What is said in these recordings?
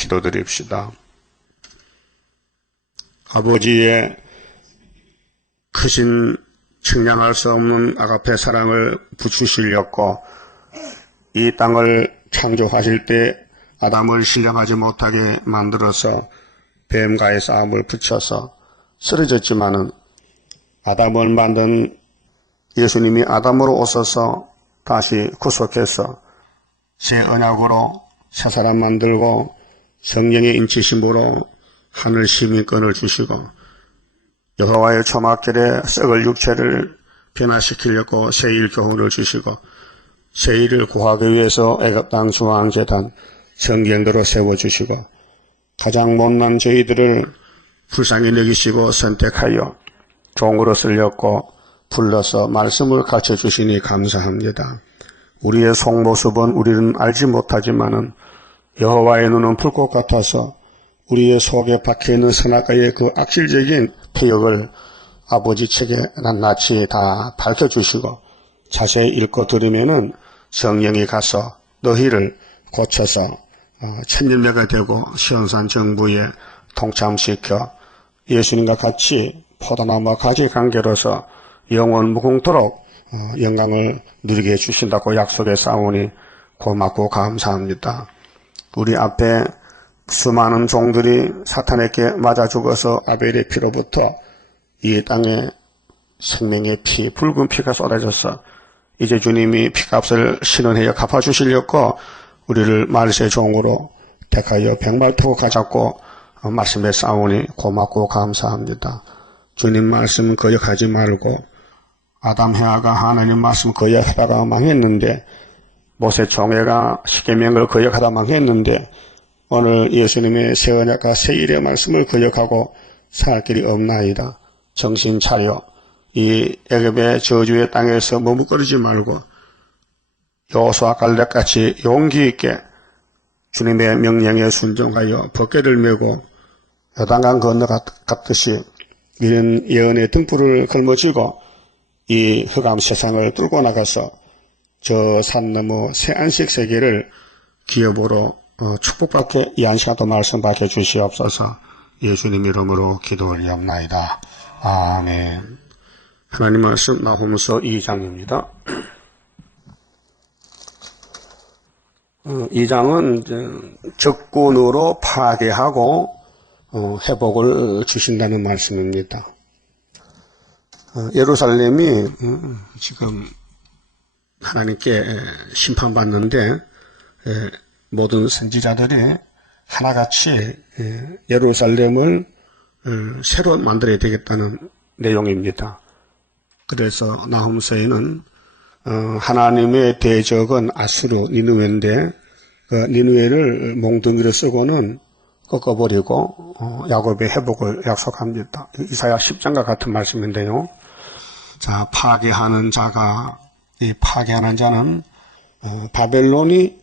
기도드립시다. 아버지의 크신 측량할 수 없는 아가페 사랑을 부추시렸고 이 땅을 창조하실 때 아담을 신령하지 못하게 만들어서 뱀과의 싸움을 붙여서 쓰러졌지만은 아담을 만든 예수님이 아담으로 오셔서 다시 구속해서 새 언약으로 새 사람 만들고 성령의 인치심으로 하늘 시민권을 주시고 여호와의 초막절에 썩을 육체를 변화시키려고 새 일 교훈을 주시고 새 일을 구하기 위해서 애굽 땅 중앙재단 성경대로 세워주시고 가장 못난 저희들을 불쌍히 여기시고 선택하여 종으로 쓰렸고 불러서 말씀을 가르쳐 주시니 감사합니다. 우리의 속모습은 우리는 알지 못하지만은 여호와의 눈은 불꽃 같아서 우리의 속에 박혀있는 선악과의 그 악질적인 태역을 아버지 책에 낱낱이 다 밝혀주시고 자세히 읽고 들으면은 성령이 가서 너희를 고쳐서 천일매가 되고 시온산 정부에 동참시켜 예수님과 같이 포도나무와 가지 관계로서 영원 무궁토록 영광을 누리게 해주신다고 약속해 싸우니 고맙고 감사합니다. 우리 앞에 수많은 종들이 사탄에게 맞아 죽어서 아벨의 피로부터 이 땅에 생명의 피, 붉은 피가 쏟아져서 이제 주님이 피값을 신원하여 갚아주시려고 우리를 말세의 종으로 택하여 백발토고 가졌고 말씀에 싸우니 고맙고 감사합니다. 주님 말씀 거역하지 말고 아담 해아가 하나님 말씀 거역하다가 망했는데 모세 총회가 십계명을 거역하다 망했는데 오늘 예수님의 새 언약과 새 일의 말씀을 거역하고 살 길이 없나이다. 정신 차려 이 애굽의 저주의 땅에서 머뭇거리지 말고 여호수아 갈렙같이 용기 있게 주님의 명령에 순종하여 벗개를 메고 요단강 건너갔듯이 이런 예언의 등불을 걸머쥐고 이 흑암 세상을 뚫고 나가서 저 산 너머 새 안식 세계를 기업으로 축복받게 이 한 시간도 말씀 받게 주시옵소서. 예수님 이름으로 기도 올리옵나이다. 아멘. 하나님 말씀 나홈서 2장입니다. 2장은 적군으로 파괴하고 회복을 주신다는 말씀입니다. 예루살렘이 지금 하나님께 심판받는데 모든 선지자들이 하나같이 예루살렘을 새로 만들어야 되겠다는 내용입니다. 그래서 나홈서에는 하나님의 대적은 아수르, 니느웨인데 그 니느웨를 몽둥이로 쓰고는 꺾어버리고 야곱의 회복을 약속합니다. 이사야 10장과 같은 말씀인데요. 자, 파괴하는 자가 이 파괴하는 자는 바벨론이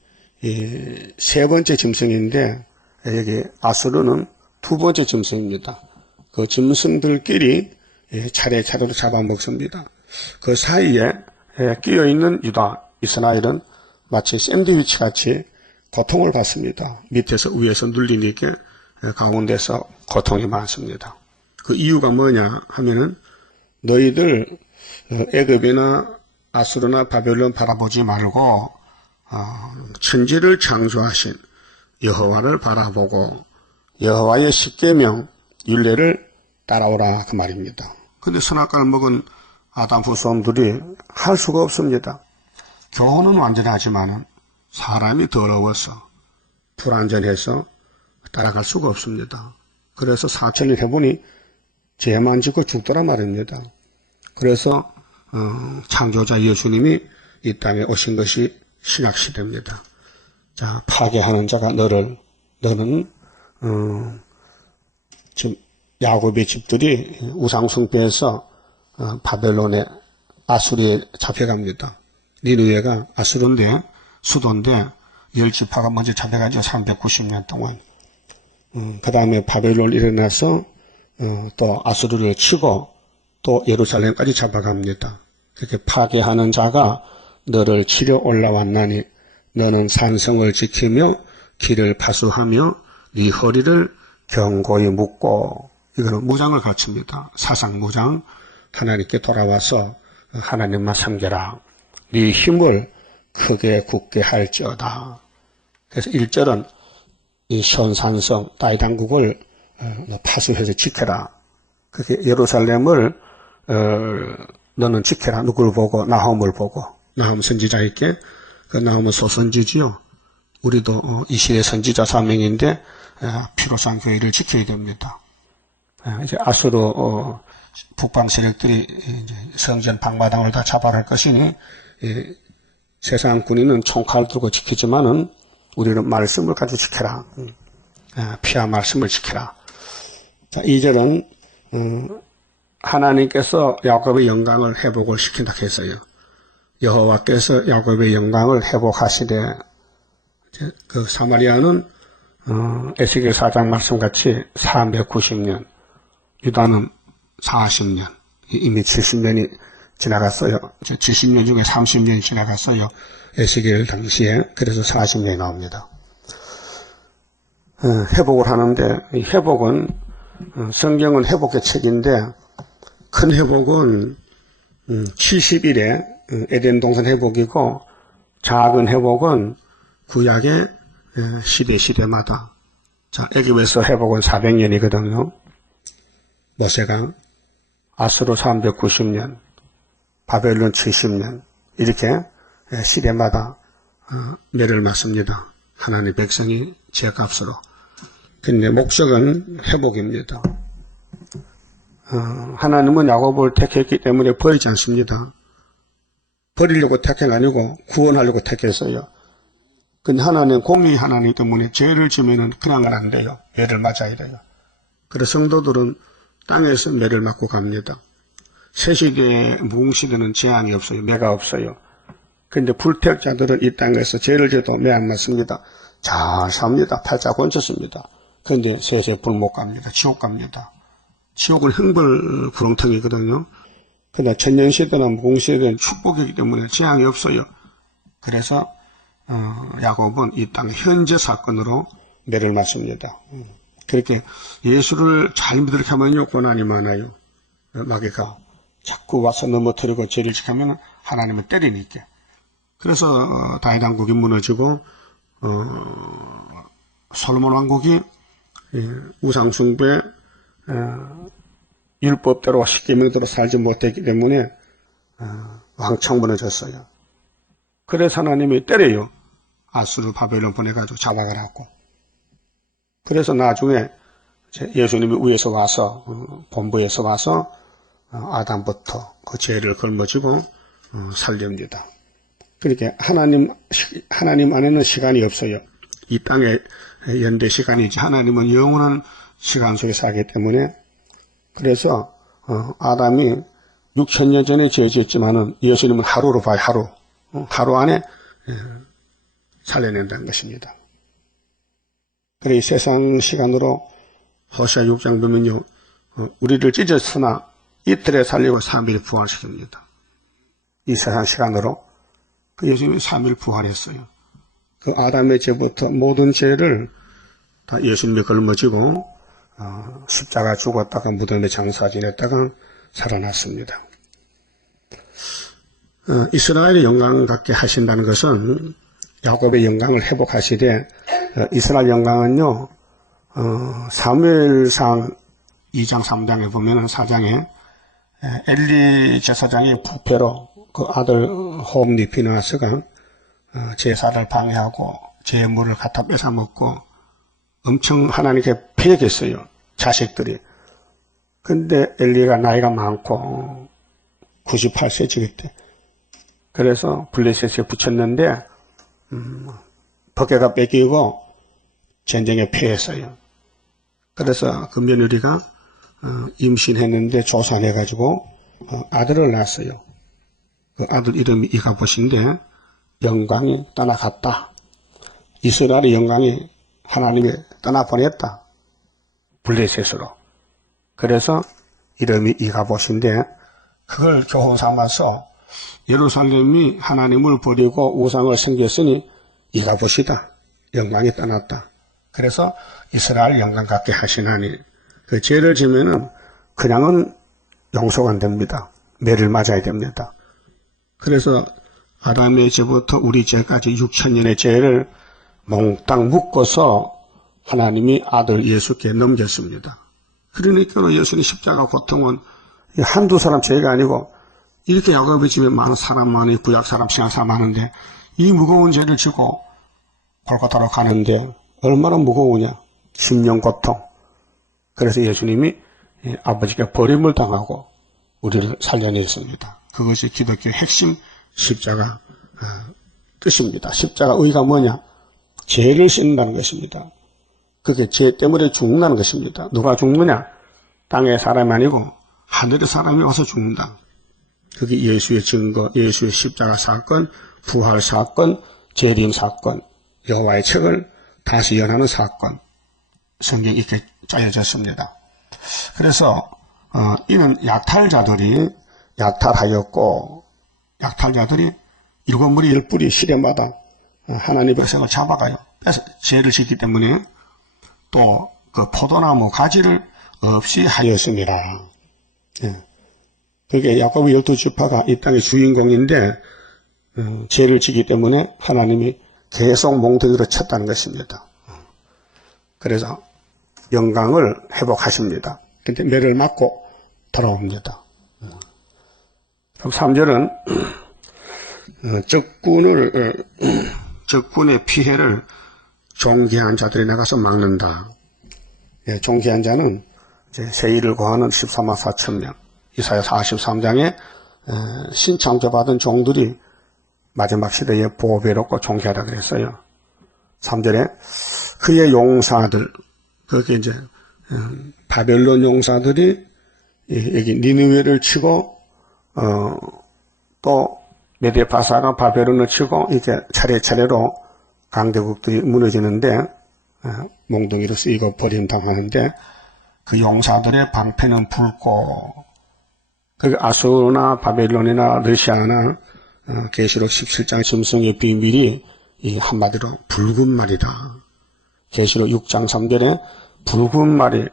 세 번째 짐승인데 여기 아수르는 두 번째 짐승입니다. 그 짐승들끼리 차례차례로 잡아먹습니다. 그 사이에 끼어있는 유다, 이스라엘은 마치 샌드위치 같이 고통을 받습니다. 밑에서 위에서 눌리니까 가운데서 고통이 많습니다. 그 이유가 뭐냐 하면은 너희들 애굽이나 아수르나 바벨론 바라보지 말고 천지를 창조하신 여호와를 바라보고 여호와의 십계명 율례를 따라오라 그 말입니다. 근데 선악과를 먹은 아담 후손들이 할 수가 없습니다. 교훈은 완전하지만은 사람이 더러워서 불완전해서 따라갈 수가 없습니다. 그래서 4000년 해보니 죄만 짓고 죽더라 말입니다. 그래서 창조자 예수님이 이 땅에 오신 것이 신약시대입니다. 자, 파괴하는 자가 너는 지금 야곱의 집들이 우상숭배해서 바벨론에 아수리에 잡혀갑니다. 니느웨가 아수르인데 수도인데 10지파가 먼저 잡혀가죠. 390년 동안. 그 다음에 바벨론 일어나서 또 아수르를 치고 또 예루살렘까지 잡아갑니다. 그렇게 파괴하는 자가 너를 치려 올라왔나니 너는 산성을 지키며 길을 파수하며 네 허리를 견고히 묶고, 이거는 무장을 가르칩니다. 사상 무장. 하나님께 돌아와서 하나님만 섬겨라. 네 힘을 크게 굳게 할지어다. 그래서 1절은 이 현산성 다윗왕국을 파수해서 지켜라. 그게 예루살렘을 너는 지켜라. 누구를 보고? 나홈을 보고. 나홈 선지자에게, 그 나홈은 소선지지요. 우리도 이 시대 선지자 사명인데 피로산 교회를 지켜야 됩니다. 이제 아수르 북방 세력들이 이제 성전 방마당을 다 잡아갈 것이니 세상 군인은 총칼 들고 지키지만은 우리는 말씀을 가지고 지켜라. 피와 말씀을 지켜라. 자, 2절은 하나님께서 야곱의 영광을 회복을 시킨다 했어요. 여호와께서 야곱의 영광을 회복하시되, 그 사마리아는 에스겔 4장 말씀같이 390년, 유다는 40년, 이미 70년이 지나갔어요. 70년 중에 30년이 지나갔어요. 에스겔 당시에. 그래서 40년이 나옵니다. 회복을 하는데, 이 회복은, 성경은 회복의 책인데, 큰 회복은 70일에 에덴 동산 회복이고, 작은 회복은 구약의 시대마다. 자, 애굽에서 회복은 400년이거든요. 모세가 아수르 390년, 바벨론 70년, 이렇게 시대마다 매를 맞습니다. 하나님 백성이 죄값으로. 근데 목적은 회복입니다. 하나님은 야곱을 택했기 때문에 버리지 않습니다. 버리려고 택한 게 아니고 구원하려고 택했어요. 근데 하나님, 공의 하나님 때문에 죄를 지으면 그냥 안 돼요. 매를 맞아야 돼요. 그래서 성도들은 땅에서 매를 맞고 갑니다. 새시대, 무궁시대는 재앙이 없어요. 매가 없어요. 근데 불택자들은 이 땅에서 죄를 지어도 매 안 맞습니다. 잘 삽니다. 팔자 권쳤습니다. 그런데 세세 불 못 갑니다. 지옥 갑니다. 지옥은 형벌 구렁텅이거든요. 그러나 천년시대나 무궁시대는 축복이기 때문에 재앙이 없어요. 그래서 야곱은 이 땅 현재 사건으로 매를 맞습니다. 그렇게 예수를 잘 믿으려고 하면요, 고난이 많아요. 마귀가 자꾸 와서 넘어뜨리고 죄를 지키면 하나님은 때리니까. 그래서 다윗 왕국이 무너지고 솔로몬 왕국이 우상숭배 율법대로 십계명대로 살지 못했기 때문에 왕창 무너졌어요. 그래서 하나님이 때려요. 아수르 바벨론 보내가지고 잡아가라고. 그래서 나중에 예수님이 위에서 와서 본부에서 와서 아담부터 그 죄를 걸머지고 살립니다. 그러니까 하나님 안에는 시간이 없어요. 이 땅의 연대 시간이지 하나님은 영원한 시간 속에 살기 때문에. 그래서 아담이 6,000년 전에 죄 지었지만은 예수님은 하루로 봐요. 하루 안에 살려낸다는 것입니다. 그래 세상 시간으로 호시아 6장 보면요, 우리를 찢었으나 이틀에 살리고 3일 부활시킵니다. 이 세상 시간으로 그 예수님이 3일 부활했어요. 그 아담의 죄부터 모든 죄를 다 예수님이 걸머지고 십자가 죽었다가 무덤에 장사 지냈다가 살아났습니다. 이스라엘의 영광을 갖게 하신다는 것은 야곱의 영광을 회복하시되, 이스라엘 영광은요, 사무엘상 2장 3장에 보면 4장에 엘리 제사장의 부패로 그 아들 홈리 비느하스가 제사를 방해하고 제물을 갖다 뺏어먹고 엄청 하나님께 패역했어요. 자식들이. 근데 엘리가 나이가 많고 98세지 그때. 그래서 블레셋에 붙였는데 법궤가 뺏기고 전쟁에 패했어요. 그래서 그 며느리가 임신했는데 조산해가지고 아들을 낳았어요. 그 아들 이름이 이가봇인데 영광이 떠나갔다. 이스라엘의 영광이 하나님이 떠나보냈다. 블레셋으로. 그래서 이름이 이가봇인데 그걸 교훈 삼아서 예루살렘이 하나님을 버리고 우상을 섬겼으니 이가봇이다. 영광이 떠났다. 그래서 이스라엘 영광 갖게 하시나니 그 죄를 지면은 그냥은 용서가 안 됩니다. 매를 맞아야 됩니다. 그래서 아담의 죄부터 우리 죄까지 6천년의 죄를 몽땅 묶어서 하나님이 아들 예수께 넘겼습니다. 그러니까 예수님 십자가 고통은 한두 사람 죄가 아니고 이렇게 야곱의 집에 많은 사람 많이 구약 사람 신약 사람 많은데 이 무거운 죄를 지고 골고다로 가는데 얼마나 무거우냐. 10년 고통. 그래서 예수님이 아버지가 버림을 당하고 우리를 살려냈습니다. 그것이 기독교의 핵심 십자가 뜻입니다. 십자가 의가 뭐냐? 죄를 씻는다는 것입니다. 그게 죄 때문에 죽는다는 것입니다. 누가 죽느냐? 땅의 사람이 아니고 하늘의 사람이 와서 죽는다. 그게 예수의 증거, 예수의 십자가 사건, 부활 사건, 재림 사건, 여호와의 책을 다시 연하는 사건, 성경이 이렇게 짜여졌습니다. 그래서 이는 약탈자들이 약탈하였고, 약탈자들이 7무리 10뿌리 시대마다 하나님의 백성을 잡아가요. 그래서 죄를 짓기 때문에 또 그 포도나무 가지를 없이 하였습니다. 예. 그게 야곱의 12지파가 이 땅의 주인공인데 죄를 지기 때문에 하나님이 계속 몽둥이로 쳤다는 것입니다. 그래서 영광을 회복하십니다. 근데 매를 맞고 돌아옵니다. 그럼 3절은 적군의 피해를 존귀한 자들이 나가서 막는다. 예, 존귀한 자는 세일을 구하는 14만 4천 명. 이사야 43장에 신창조받은 종들이 마지막 시대에 보배롭고 존귀하다 그랬어요. 3절에 그의 용사들, 그게 이제 바벨론 용사들이 여기 니느웨를 치고 또 메데파사가 바벨론을 치고 이제 차례차례로 강대국들이 무너지는데 몽둥이로 쓰이고 버림당하는데 그 용사들의 방패는 붉고 그 아수르나 바벨론이나 러시아나 계시록 17장 짐승의 비밀이 이 한마디로 붉은 말이다. 계시록 6장 3절에 붉은 말이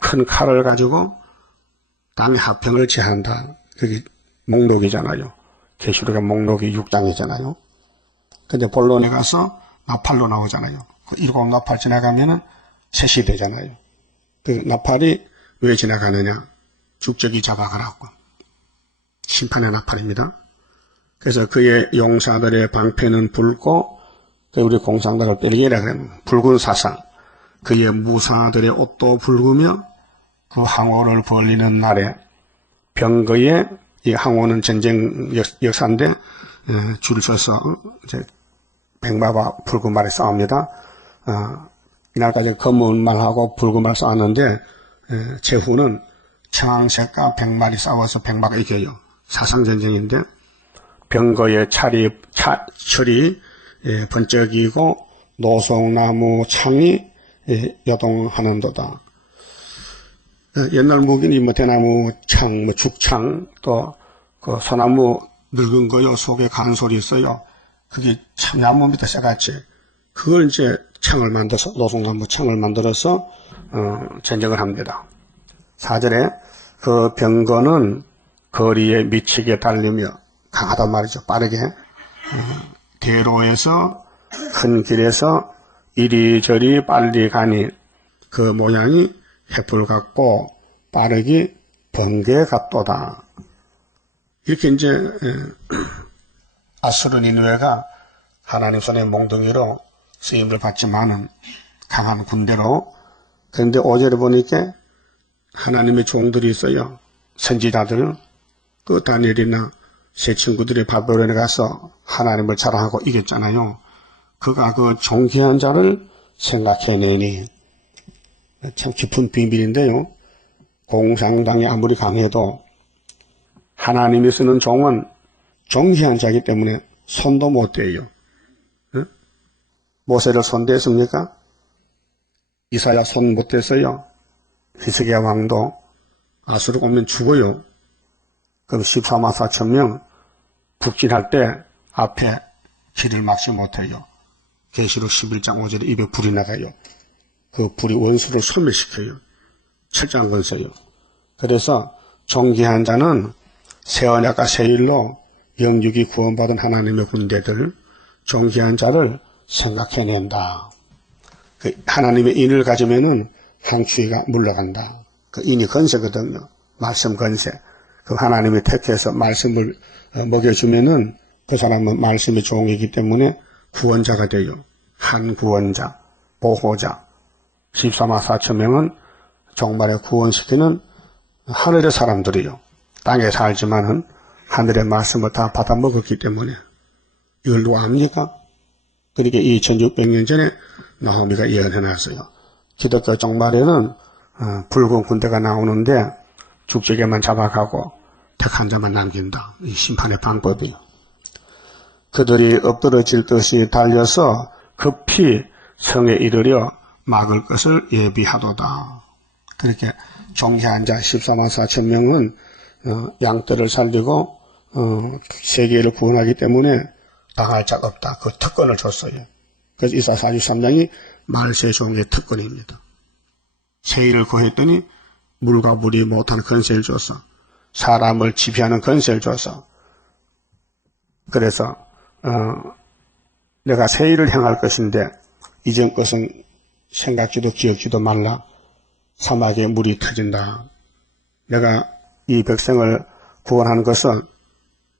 큰 칼을 가지고 땅의 하평을 제한다. 그게 목록이잖아요. 계시록의 목록이 6장이잖아요. 근데 본론에 가서 나팔로 나오잖아요. 그 7 나팔 지나가면은 셋이 되잖아요. 그 나팔이 왜 지나가느냐? 죽적이 자각하라고. 심판의 나팔입니다. 그래서 그의 용사들의 방패는 붉고, 우리 공상당을 벨기에라 그러면 붉은 사상, 그의 무사들의 옷도 붉으며 그 항오를 벌리는 날에 병거에 이 항오는 전쟁 역사인데 줄을 서서 이제 백마와 붉은 말에 싸웁니다. 이날까지 검은 말하고 붉은 말 싸웠는데 제후는 청황색과 백말이 싸워서 백마가 이겨요. 사상전쟁인데 병거의 철이 번쩍이고 노송나무 창이 여동하는도다. 옛날 무기는 뭐 대나무 창, 뭐 죽창, 또 그 소나무 늙은 거요 속에 가는 소리 있어요. 그게 참 얇습니다. 쇠같이. 그걸 이제 창을 만들어서 노송나무 창을 만들어서 전쟁을 합니다. 4절에 그 병거는 거리에 미치게 달리며 강하단 말이죠. 빠르게 대로에서 큰 길에서 이리저리 빨리 가니 그 모양이 횃불 같고 빠르기 번개 같도다. 이렇게 이제 아수르 니느웨가 하나님 손의 몽둥이로 쓰임을 받지만은 강한 군대로. 그런데 5절에 보니까 하나님의 종들이 있어요. 선지자들, 그 다니엘이나 세 친구들이 바벨론에 가서 하나님을 자랑하고 이겼잖아요. 그가 그 존귀한 자를 생각해내니 참 깊은 비밀인데요. 공산당이 아무리 강해도 하나님이 쓰는 종은 존귀한 자이기 때문에 손도 못 대요. 응? 모세를 손댔습니까? 이사야 손 못 댔어요. 히스기야 왕도 아수르 오면 죽어요. 그럼 14만 4천 명 북진할 때 앞에 길을 막지 못해요. 계시록 11장 5절에 입에 불이 나가요. 그 불이 원수를 소멸시켜요. 철저한 건서요. 그래서 존귀한 자는 새 언약과 새 일로 영육이 구원받은 하나님의 군대들, 존귀한 자를 생각해낸다. 그 하나님의 인을 가지면은 한추위가 물러간다. 그 인이 건세거든요. 말씀 건세. 그 하나님이 택해서 말씀을 먹여주면은 그 사람은 말씀의 종이기 때문에 구원자가 돼요. 한 구원자, 보호자. 14만 4천 명은 종말에 구원시키는 하늘의 사람들이요. 땅에 살지만은 하늘의 말씀을 다 받아 먹었기 때문에. 이걸 누가 압니까? 그러니까 2600년 전에 나호미가 예언해놨어요. 기독교 종말에는 붉은 군대가 나오는데 죽지게만 잡아가고 택한 자만 남긴다. 이 심판의 방법이요. 그들이 엎드러질 듯이 달려서 급히 성에 이르려 막을 것을 예비하도다. 그렇게 존귀한 자 14만 4천 명은 양떼를 살리고 세계를 구원하기 때문에 당할 자가 없다. 그 특권을 줬어요. 그래서 이사 43장이 말세종의 특권입니다. 세일을 구했더니 물과 물이 못하는 권세를 줘서 사람을 지배하는 권세를 줘서 그래서 내가 세일을 행할 것인데 이전 것은 생각지도 기억지도 말라. 사막에 물이 터진다. 내가 이 백성을 구원하는 것은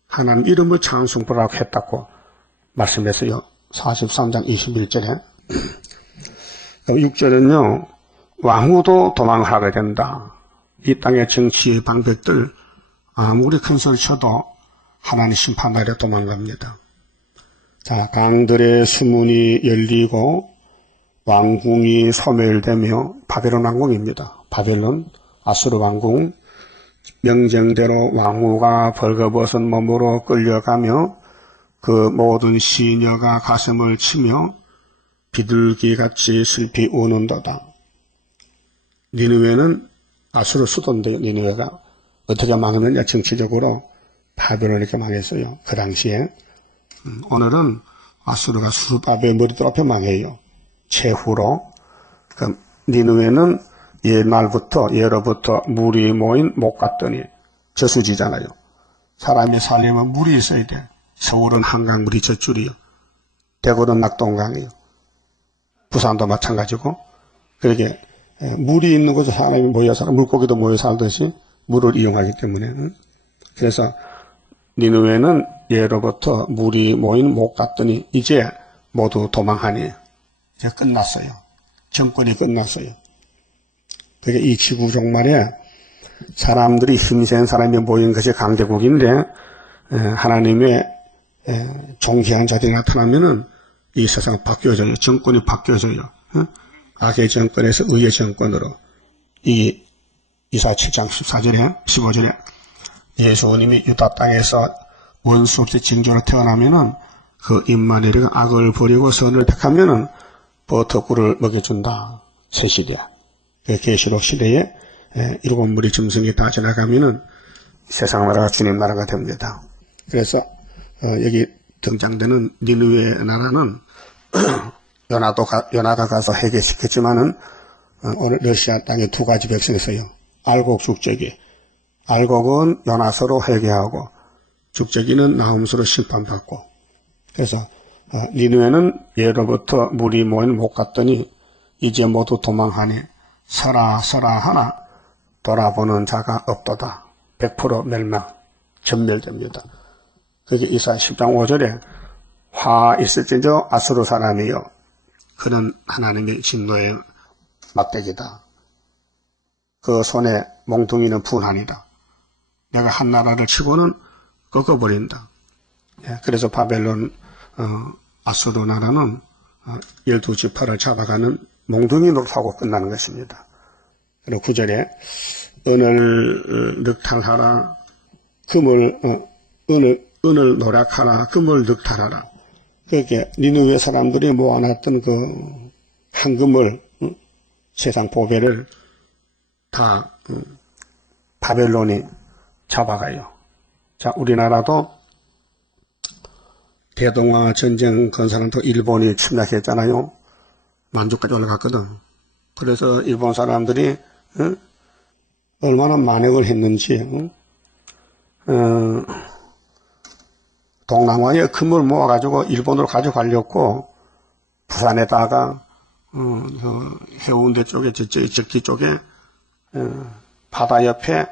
하나님 이름을 찬송부라고 했다고 말씀했어요. 43장 21절에 6절은요. 왕후도 도망하게 된다. 이 땅의 정치의 방백들 아무리 큰 소리 쳐도 하나님 심판날에 도망갑니다. 자, 강들의 수문이 열리고 왕궁이 소멸되며 바벨론 왕궁입니다. 바벨론 아수르 왕궁 명령대로 왕후가 벌거벗은 몸으로 끌려가며 그 모든 시녀가 가슴을 치며 비둘기같이 슬피 우는도다. 니느웨는 아수르 수도인데요. 니느웨가 어떻게 망했느냐. 정치적으로 바벨론이렇게 망했어요. 그 당시에. 오늘은 아수르가 수르바벨 머리들 앞에 망해요. 최후로. 그 니느웨는 옛날부터 예로부터 물이 모인 못 갔더니 저수지잖아요. 사람이 살려면 물이 있어야 돼. 서울은 한강물이 젖줄이요. 대구는 낙동강이요. 부산도 마찬가지고. 그렇게 물이 있는 곳에 사람이 모여 살아, 물고기도 모여 살듯이 물을 이용하기 때문에. 그래서 니느웨는 예로부터 물이 모인 못 갔더니 이제 모두 도망하니 이제 끝났어요. 정권이 끝났어요. 그게 이 지구 종말에 사람들이 힘센 사람이 모인 것이 강대국인데 하나님의 존귀한 자들이 나타나면은 이 세상 바뀌어져요. 정권이 바뀌어져요. 악의 정권에서 의의 정권으로. 이 이사 7장 14절에 15절에 예수님이 유다 땅에서 원수 없이 징조로 태어나면은 그 임마누엘이 악을 버리고 선을 택하면은 버터 꿀을 먹여준다. 새 시대. 그 계시록 시대에 일곱 무리 짐승이 다 지나가면은 세상 나라가 주님 나라가 됩니다. 그래서 여기 등장되는 니느웨 나라는 요나가 가서 해결시켰지만은 오늘 러시아 땅에 두 가지 백성이 있어요. 알곡 죽제기. 알곡은 요나서로 회개하고 죽제기는 나훔수로 심판받고. 그래서 니느웨는 예로부터 물이 모인 못 갔더니 이제 모두 도망하니 서라 서라 하나 돌아보는 자가 없도다. 100% 멸망, 전멸됩니다. 그게 이사야 10장 5절에 화 있을진저 아수르 사람이요. 그는 하나님의 진노의 막대기다. 그 손에 몽둥이는 분한이다. 내가 한 나라를 치고는 꺾어버린다. 그래서 바벨론 아수르 나라는 12지파를 잡아가는 몽둥이 노릇하고 끝나는 것입니다. 그리고 9절에 은을 늑탈하라. 은을 노력하라. 금을 늑탈하라. 그렇게 니느웨 사람들이 모아놨던 그 황금을 세상 보배를 다 바벨론이 잡아가요. 자, 우리나라도 대동아 전쟁 건사는 또 일본이 침략했잖아요. 만주까지 올라갔거든. 그래서 일본 사람들이 얼마나 만행을 했는지 동남아에 금을 모아가지고 일본으로 가져가려고 부산에다가 해운대 쪽에 저기 쪽에 바다 옆에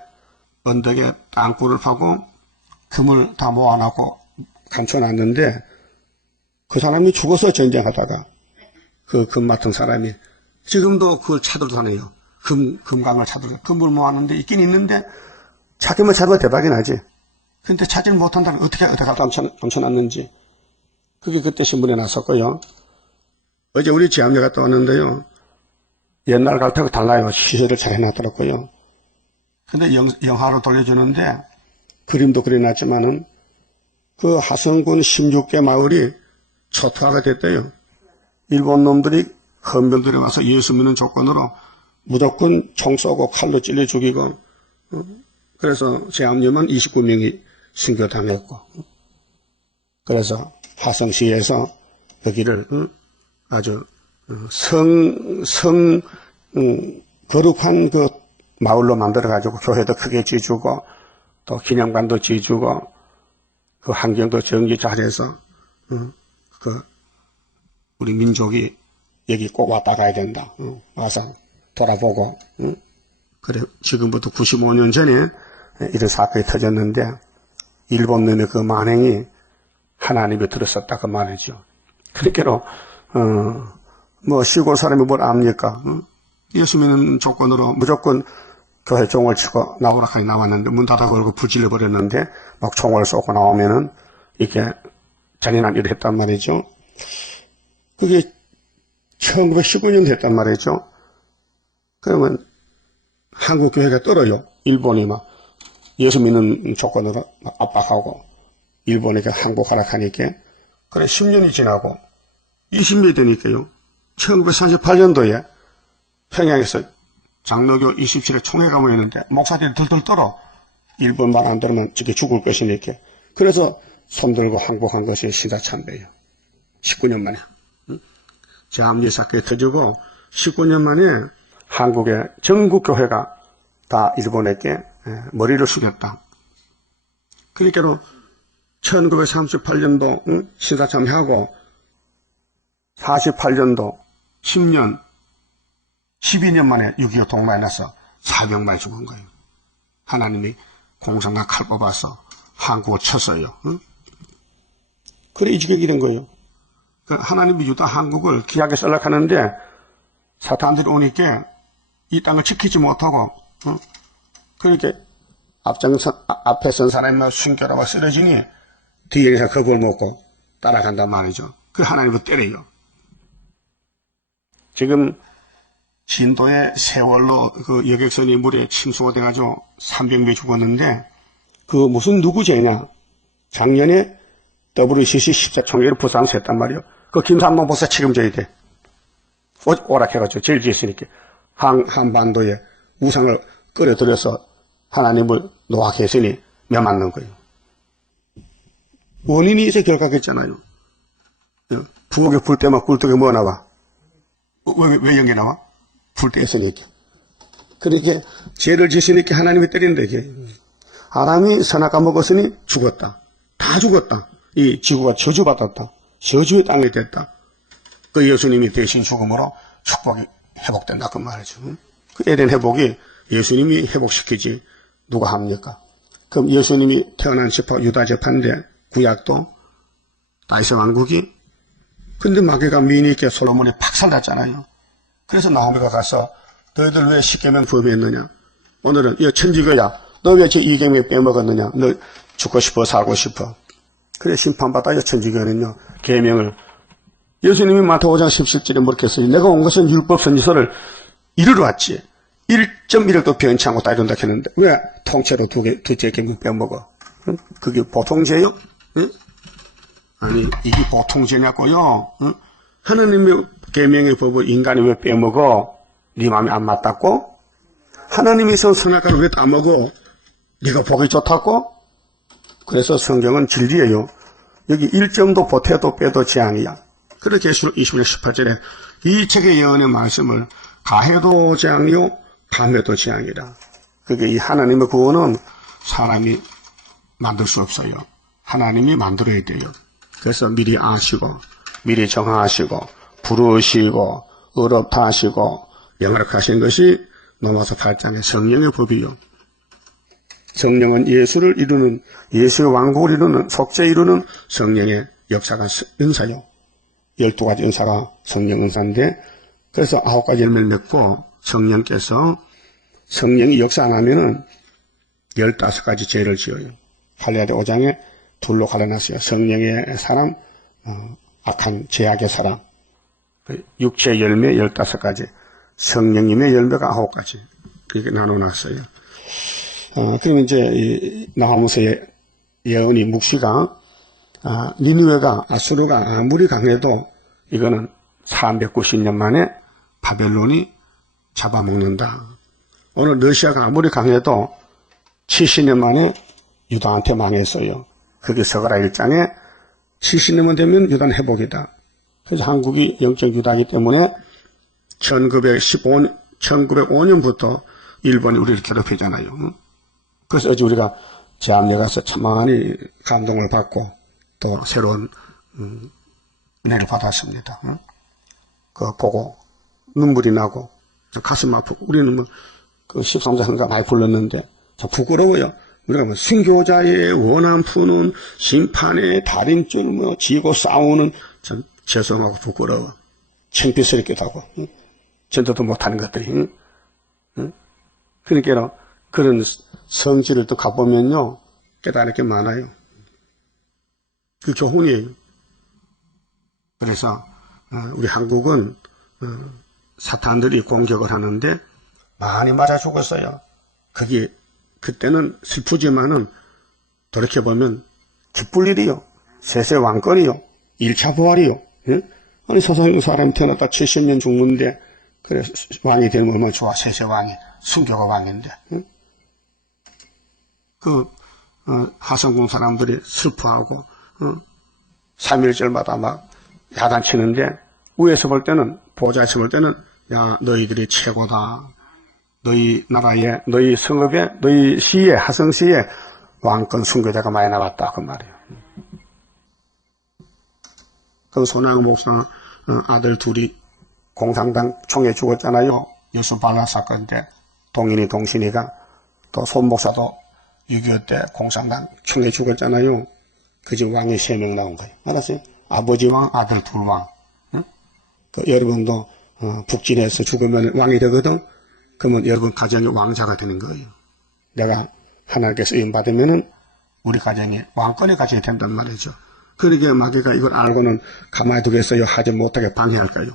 언덕에 땅굴을 파고 금을 다 모아놓고 감춰놨는데 그 사람이 죽어서 전쟁하다가 그 금 맡은 사람이 지금도 그걸 찾으러 다녀요. 금강을 찾으러. 금을 모았는데 있긴 있는데 찾기만 찾으면 대박이 나지. 근데 찾지를 못한다면 어떻게 감춰놨는지. 그게 그때 신문에 났었고요. 어제 우리 지암에 갔다 왔는데요. 옛날 갈때하고 달라요. 시설을 잘 해놨더라고요. 근데 영화로 돌려주는데 그림도 그려놨지만은 그 하성군 16개 마을이 초토화가 됐대요. 일본 놈들이 헌병들이 와서 예수 믿는 조건으로 무조건 총 쏘고 칼로 찔러 죽이고 그래서 제암염은 29명이 순교당했고 그래서 하성시에서 여기를 아주 거룩한 그 마을로 만들어가지고 교회도 크게 지어주고 또 기념관도 지어주고 그 환경도 정리 잘해서 그 우리 민족이 여기 꼭 왔다 가야 된다. 와서 돌아보고 그래 지금부터 95년 전에 이런 사건이 터졌는데 일본 놈의 그 만행이 하나님이 들었었다 그 말이죠. 그렇게로 뭐 시골 사람이 뭘 압니까? 예수 믿는 조건으로 무조건 교회 종을 치고 나오라 하니 나왔는데 문 닫아 걸고 불질러 버렸는데 막 총을 쏘고 나오면은 이렇게 잔인한 일을 했단 말이죠. 그게 1919년 됐단 말이죠. 그러면 한국 교회가 떨어요. 일본이 막 예수 믿는 조건으로 막 압박하고 일본에게 항복하라 하니까 그래 10년이 지나고 20년이 되니까요. 1938년도에 평양에서 장로교 27회 총회가 모였는데 목사들이 들들 떨어 일본 말 안 들으면 저게 죽을 것이니까 그래서 손들고 항복한 것이 신사참배예요. 19년 만에 제암리 사건이 터지고 19년 만에 한국의 전국 교회가 다 일본에게 머리를 숙였다. 그러니까 1938년도 신사참배하고 48년도 10년 12년 만에 6.25 동마에 나서 400만이 죽은 거예요. 하나님이 공상과 칼 뽑아서 한국을 쳤어요. 그래 이 지경이 된 거예요. 하나님이 유다 한국을 귀하게 썰락하는데 사탄들이 오니까 이 땅을 지키지 못하고 그렇게 앞에 선 사람이 순교라고 쓰러지니 뒤에서 겁을 먹고 따라간단 말이죠. 그 하나님을 때려요. 지금 진도의 세월로 그 여객선이 물에 침수가 돼가지고 300명이 죽었는데 그 무슨 누구 죄냐? 작년에 WCC 14 총회를 부산에서 했단 말이에요. 그 김삼봉 목사 책임져야 돼. 오락해가지고 제일 지었으니까 한반도에 우상을 끌어들여서 하나님을 노하게 했으니 매 맞는 거예요. 원인이 이제 결각했잖아요. 부엌에 불 때만 꿀떡에 뭐 나와? 왜 연기 나와? 불 때 했으니까. 그러니까 죄를 지으니까 하나님이 때린다 이게. 아람이 선악과 먹었으니 죽었다. 다 죽었다. 이 지구가 저주받았다. 저주의 땅이 됐다. 그 예수님이 대신 죽음으로 축복이 회복된다 그 말이죠. 그 에덴 회복이 예수님이 회복시키지 누가 합니까? 그럼 예수님이 태어난 지파 유다 지파인데 구약도 다윗의 왕국이 근데 마귀가 미인이 있게 솔로몬이 박살났잖아요. 그래서 나오미가 가서 너희들 왜 십계명 범했느냐? 오늘은 이 천지교야. 너 왜 제 이계명 빼먹었느냐? 너 죽고 싶어 살고 싶어. 그래 심판받아요. 천지교는요. 계명을 예수님이 마태복음 5장 17절에 뭐렇게 했어요? 내가 온 것은 율법 선지서를 이루러 왔지. 1.1억도 변치 않고 다 이룬다 했는데 왜 통째로 두째 계명 빼먹어? 응? 그게 보통 죄요? 응? 아니 이게 보통 죄냐고요? 응? 하나님의 계명의 법을 인간이 왜 빼먹어? 네 마음에 안 맞다고? 하나님이 선악과를 왜 따먹어? 네가 보기 좋다고? 그래서 성경은 진리예요. 여기 1점도 보태도 빼도 재앙이야. 그래서 계시록 21장 18절에 이 책의 예언의 말씀을 가해도 재앙이요 감해도 재앙이라. 그게 이 하나님의 구원은 사람이 만들 수 없어요. 하나님이 만들어야 돼요. 그래서 미리 아시고 미리 정하시고 부르시고 의롭다 하시고 영화롭게 하신 것이 로마서 8장의 성령의 법이요. 성령은 예수를 이루는, 예수의 왕국을 이루는, 속죄 이루는 성령의 역사가 은사요. 12가지 은사가 성령 은사인데, 그래서 9가지 열매를 맺고 성령께서, 성령이 역사 안 하면은 15가지 죄를 지어요. 갈라디아 5장에 둘로 갈라놨어요. 성령의 사람, 악한 죄악의 사람. 육체의 열매 15가지, 성령님의 열매가 9가지. 이렇게 나눠놨어요. 그러면 이제 이 나아모스의 예언이 묵시가 니느웨가 아수르가 아무리 강해도 이거는 390년 만에 바벨론이 잡아먹는다. 오늘 러시아가 아무리 강해도 70년 만에 유다한테 망했어요. 그게 서가라 1장에 70년만 되면 유다는 회복이다. 그래서 한국이 영적 유다이기 때문에 1905년부터 일본이 우리를 괴롭히잖아요. 그래서 어제 우리가 제암에 가서 참 많이 감동을 받고 또 새로운 은혜를 받았습니다. 그거 보고 눈물이 나고 가슴 아프고 우리는 뭐 그 13세 한가 많이 불렀는데 참 부끄러워요. 우리가 뭐 순교자의 원한 푸는 심판의 달인줄 뭐 지고 싸우는 참 죄송하고 부끄러워. 창피스럽기도 하고 전도도 못하는 것들이. 그러니까 그런 성질을 또 가보면요 깨달을 게 많아요. 그 교훈이에요. 그래서 우리 한국은 사탄들이 공격을 하는데 많이 맞아 죽었어요. 그게 그때는 슬프지만은 돌이켜보면 기쁠 일이요. 세세 왕권이요. 1차 부활이요. 예? 아니 세상에 사람이 태어났다 70년 죽는데 그래 왕이 되면 얼마나 좋아. 세세 왕이 순교가 왕인데. 예? 하성군 사람들이 슬퍼하고 3일절마다 막 야단치는데 위에서 볼 때는 보좌에서 볼 때는 야 너희들이 최고다. 너희 나라에 너희 성읍에 너희 시에 하성시에 왕권 순교자가 많이 나왔다 그 말이에요. 그 손양호 목사 아들 둘이 공산당 총에 죽었잖아요. 여수 발라 사건 때 동인이 동신이가 또 손 목사도 6.25 때 공산당 총에 죽었잖아요. 그 집 왕이 3명 나온 거예요. 알았어요? 아버지 왕, 아들 둘 왕. 응? 여러분도 북진에서 죽으면 왕이 되거든. 그러면 여러분 가정이 왕자가 되는 거예요. 내가 하나님께서 임 받으면은 우리 가정이 왕권의 가정이 된단 말이죠. 그러게 마귀가 이걸 알고는 가만히 두겠어요? 하지 못하게 방해할까요?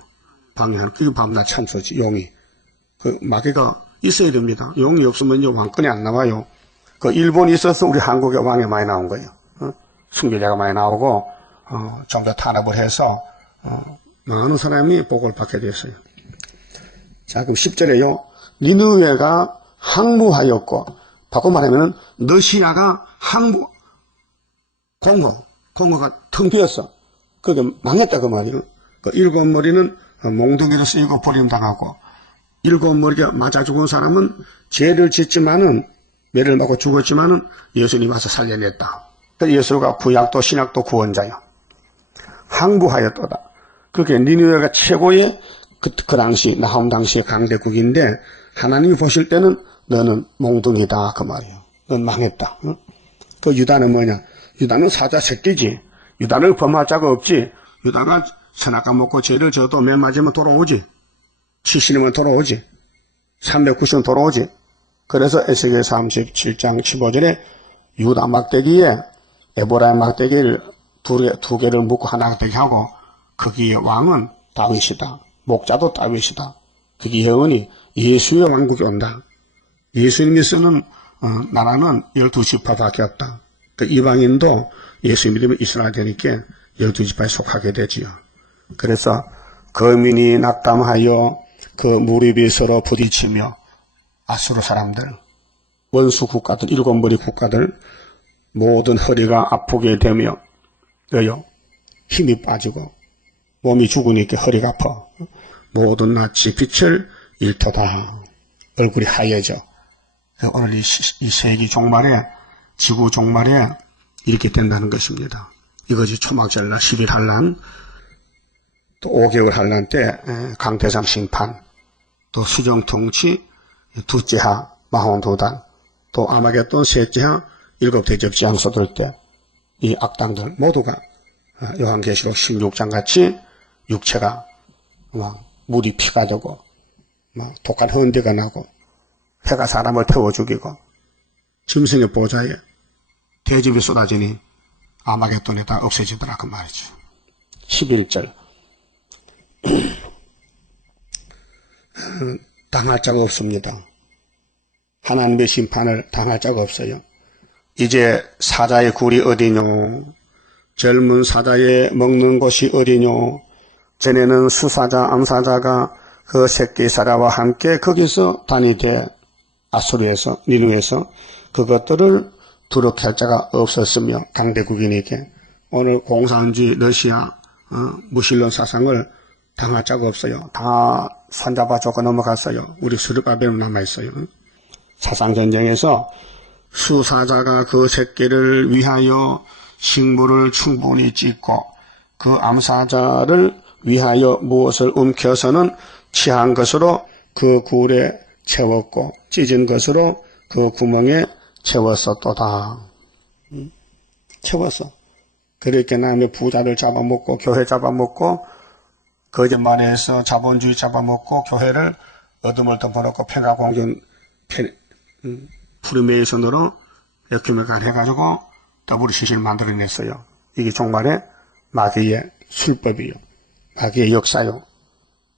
방해하는 그게 밤낮 참소지 용이. 그 마귀가 있어야 됩니다. 용이 없으면요 왕권이 안 나와요. 그 일본이 있어서 우리 한국에 왕이 많이 나온 거예요. 순교자가 많이 나오고 종교 탄압을 해서 많은 사람이 복을 받게 됐어요. 자 그럼 10절에요. 니느웨가 항무하였고 바꿔 말하면 러시아가 항무 공고가 텅 비었어. 그게 망했다 그 말이에요. 그 일곱 머리는 몽둥이로 쓰이고 버림당하고 일곱 머리가 맞아 죽은 사람은 죄를 짓지만은 매를 맞고 죽었지만은 예수님이 와서 살려냈다. 예수가 구약도 신약도 구원자요. 항부하였도다. 그게 니느웨가 최고의 그 당시 나홈 당시의 강대국인데 하나님이 보실 때는 너는 몽둥이다 그 말이에요. 넌 망했다. 응? 그 유다는 뭐냐? 유다는 사자 새끼지. 유다를 범할 자가 없지. 유다가 선악과 먹고 죄를 져도 맨 맞으면 돌아오지. 70년만 돌아오지. 390년 돌아오지. 그래서 에스겔 37장 15절에 유다 막대기에 에보라임 막대기를 두 개를 묶고 하나 막대기 하고 거기에 왕은 다윗이다. 목자도 다윗이다. 그게 예언이 예수의 왕국이 온다. 예수님이 쓰는 나라는 12지파밖에 없다. 그 이방인도 예수 믿으면 이스라엘 되니까 12지파에 속하게 되지요. 그래서 거민이 낙담하여 그 무리비 서로 부딪히며 아수르 사람들, 원수 국가들, 일곱머리 국가들 모든 허리가 아프게 되며 힘이 빠지고 몸이 죽으니까 허리가 아파. 모든 낯이 빛을 일터다. 얼굴이 하얘져. 오늘 이 세기 종말에, 지구 종말에 이렇게 된다는 것입니다. 이것이 초막절날 10일 한란, 또 5개월 한란 때 강대상 심판, 또 수정통치 둘째하 42단, 또 아마겟돈 셋째하 7대접지향 쏟을 때 이 악당들 모두가 요한계시록 16장 같이 육체가 막 물이 피가 되고 막 독한 헌대가 나고 해가 사람을 태워 죽이고 짐승의 보좌에 대접이 쏟아지니 아마겟돈에 다 없어지더라 그 말이죠. 11절 당할 자가 없습니다. 하나님의 심판을 당할 자가 없어요. 이제 사자의 굴이 어디뇨? 젊은 사자의 먹는 곳이 어디뇨? 전에는 수사자, 암사자가 그 새끼 사자와 함께 거기서 다니되 아수르에서, 니누에서 그것들을 두렵게 할 자가 없었으며 강대국인에게 오늘 공산주의 러시아 무신론 사상을 당할 자가 없어요. 다 손잡아 쫓고 넘어갔어요. 우리 수르바벨은 남아있어요. 사상전쟁에서 수사자가 그 새끼를 위하여 식물을 충분히 찢고 그 암사자를 위하여 무엇을 움켜서는 취한 것으로 그 굴에 채웠고 찢은 것으로 그 구멍에 채웠었도다. 채웠어. 그렇게 남의 부자를 잡아먹고 교회 잡아먹고 거짓말해서 자본주의 잡아먹고 교회를 어둠을 덮어놓고 평화공존 프리메이슨으로 에큐메갈 해가지고 WCC를 만들어냈어요. 이게 정말의 마귀의 술법이요. 마귀의 역사요.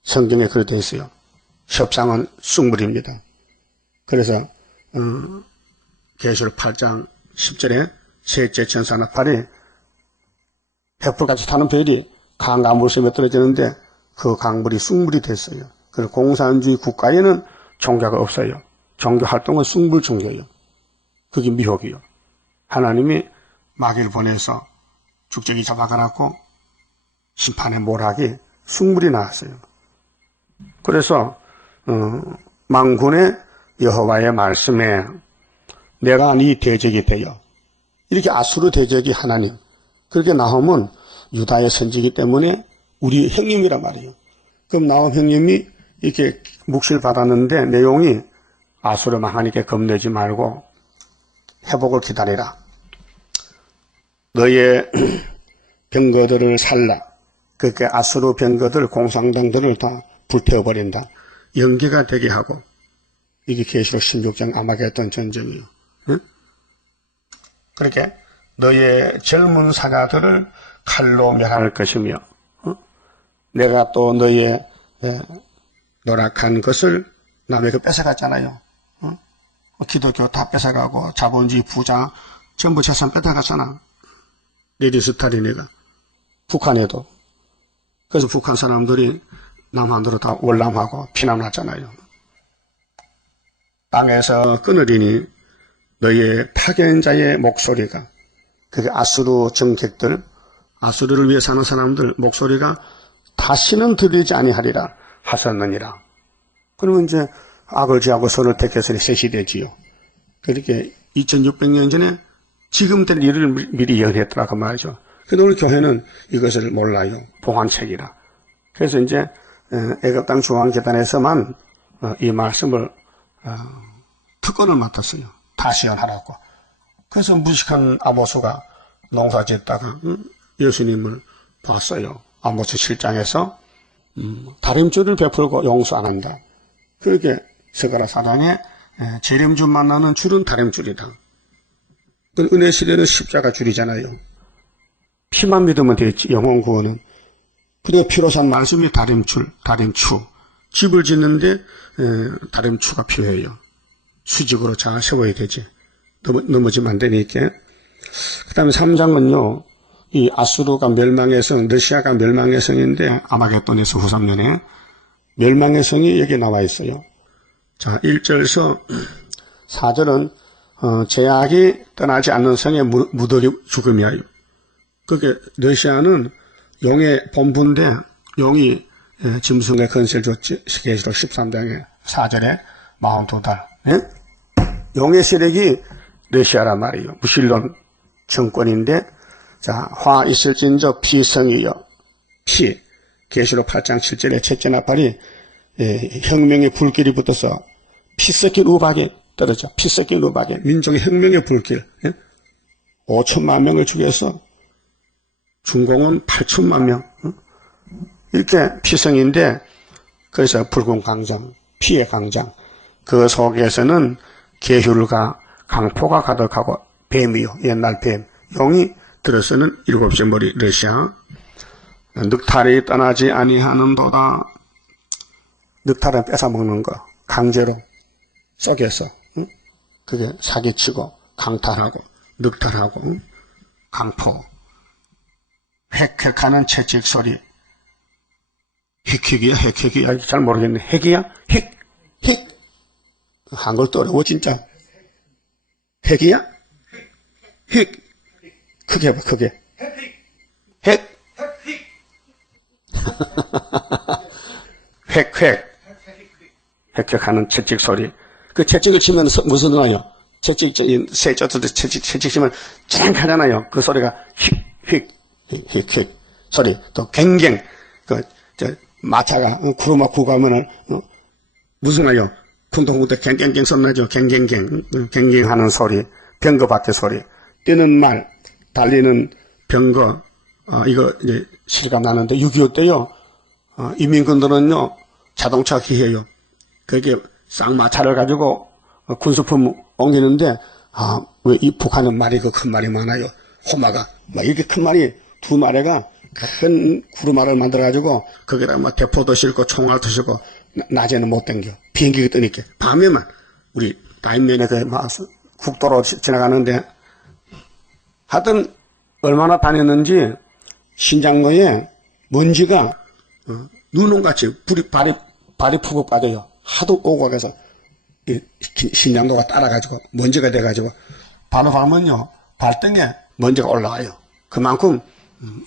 성경에 그렇게 되어 있어요. 협상은 쑥물입니다. 그래서 계시록 8장 10절에 셋째 천사 나팔이 횃불같이 타는 별이 강과 물샘에 떨어지는데 그 강물이 쑥물이 됐어요. 그래서 공산주의 국가에는 종교가 없어요. 종교 활동은 쑥물 종교예요. 그게 미혹이요. 하나님이 마귀를 보내서 죽적이 잡아가놨고 심판의 모락이 쑥물이 나왔어요. 그래서 만군의 여호와의 말씀에 내가 네 대적이 되어 이렇게 아수르 대적이 하나님 그렇게 나오면 유다의 선지기 때문에 우리 형님이란 말이에요. 그럼 나옴 형님이 이렇게 묵시를 받았는데 내용이 아수르 망하니까 겁내지 말고 회복을 기다리라. 너의 병거들을 살라. 그렇게 아수르 병거들 공산당들을 다 불태워버린다. 연기가 되게 하고 이게 계시록 16장 아마겟돈 전쟁이에요. 응? 그렇게 너의 젊은 사자들을 칼로 멸할 것이며 내가 또 너의 노력한 것을 남에게 뺏어갔잖아요. 기독교 다 뺏어가고 자본주의 부자 전부 재산 뺏어갔잖아. 레디 스탈린이가 북한에도. 그래서 북한 사람들이 남한으로 다 월남하고 피난왔잖아요. 땅에서 끊으리니 너의 파견자의 목소리가 그게 아수르 정객들 아수르를 위해 사는 사람들 목소리가 다시는 들리지 아니하리라 하셨느니라. 그러면 이제 악을 지하고 선을 택해서 셋이 되지요. 그렇게 2600년 전에 지금 될 일을 미리 예언했더라 그 말이죠. 근데 오늘 교회는 이것을 몰라요. 봉안책이라. 그래서 이제 애굽 땅 중앙재단에서만 이 말씀을 특권을 맡았어요. 다시 예언하라고. 그래서 무식한 아모스가 농사 짓다가 예수님을 봤어요. 아모스 7장에서 다림줄을 베풀고 용서 안 한다. 그렇게 스가랴 4장에 재림줄 만나는 줄은 다림줄이다. 은혜 시대는 십자가 줄이잖아요. 피만 믿으면 되겠지. 영혼 구원은. 그리고 피로 산 말씀이 다림줄, 다림추. 집을 짓는데 다림추가 필요해요. 수직으로 잘 세워야 되지. 넘어지면 안 되니까. 그 다음에 3장은요. 이 아수르가 멸망의 성, 러시아가 멸망의 성인데 아마겟돈에서 후 3년에 멸망의 성이 여기 나와 있어요. 자, 1절에서 4절은 제약이 떠나지 않는 성에 묻어리 죽음이에요. 그게 러시아는 용의 본부인데 용이 짐승의 건세를 줬지. 계시록 13장에 4절에 42달. 예? 용의 세력이 러시아란 말이에요. 무신론 정권인데, 자, 화 있을진저 피성이여. 피. 계시록 8장 7절에 첫째 나팔이 혁명의 불길이 붙어서 피 섞인 우박이 떨어져. 피 섞인 우박이 민족의 혁명의 불길. 5천만 명을 죽여서 중공은 8천만 명. 이렇게 피성인데, 그래서 붉은 광장, 피의 광장. 그 속에서는 계휼과 강포가 가득하고 뱀이요. 옛날 뱀. 용이 들어서는 7개 머리 러시아. 늑탈이 떠나지 아니하는도다. 늑탈은 뺏어먹는 거. 강제로 썩여서. 그게 사기치고 강탈하고 늑탈하고 강포. 헥헥하는 채찍 소리. 헥헥이야 헥헥이야 잘 모르겠네. 헥이야? 헥 헥. 한글도 어려워 진짜. 헥이야? 헥. 크게 해봐 크게. 헥. 획획 획획하는 채찍 소리. 그 채찍을 치면 무슨 소리나요? 채찍 세져도 채찍 치면 쨍하잖아요. 그 소리가 휙휙휙휙 소리. 또 갱갱 마차가 구르마 구가면은 무슨 말이요? 쿵통쿵통 갱갱갱 소리 나죠. 갱갱갱 갱갱하는 소리. 병거 밖의 소리. 뛰는 말 달리는 병거. 이거 이제 실감 나는데 6.25 때요. 인민군들은요 자동차 기해요. 그게 쌍마차를 가지고 군수품 옮기는데 왜 이 북한은 말이 그 큰 말이 많아요. 호마가 막 이렇게 큰 말이 두 마리가 큰 구루마를 만들어 가지고 거기다 뭐 대포도 싣고 총알도 싣고 낮에는 못 당겨. 비행기가 뜨니까 밤에만 우리 라인면에 그 국도로 지나가는데 하여튼 얼마나 다녔는지 신장로에 먼지가 눈온같이 발이 푹푹 빠져요. 하도 오고 가서 신장로가 따라가지고 먼지가 돼가지고 발로 밟으면요 발등에 먼지가 올라가요. 그만큼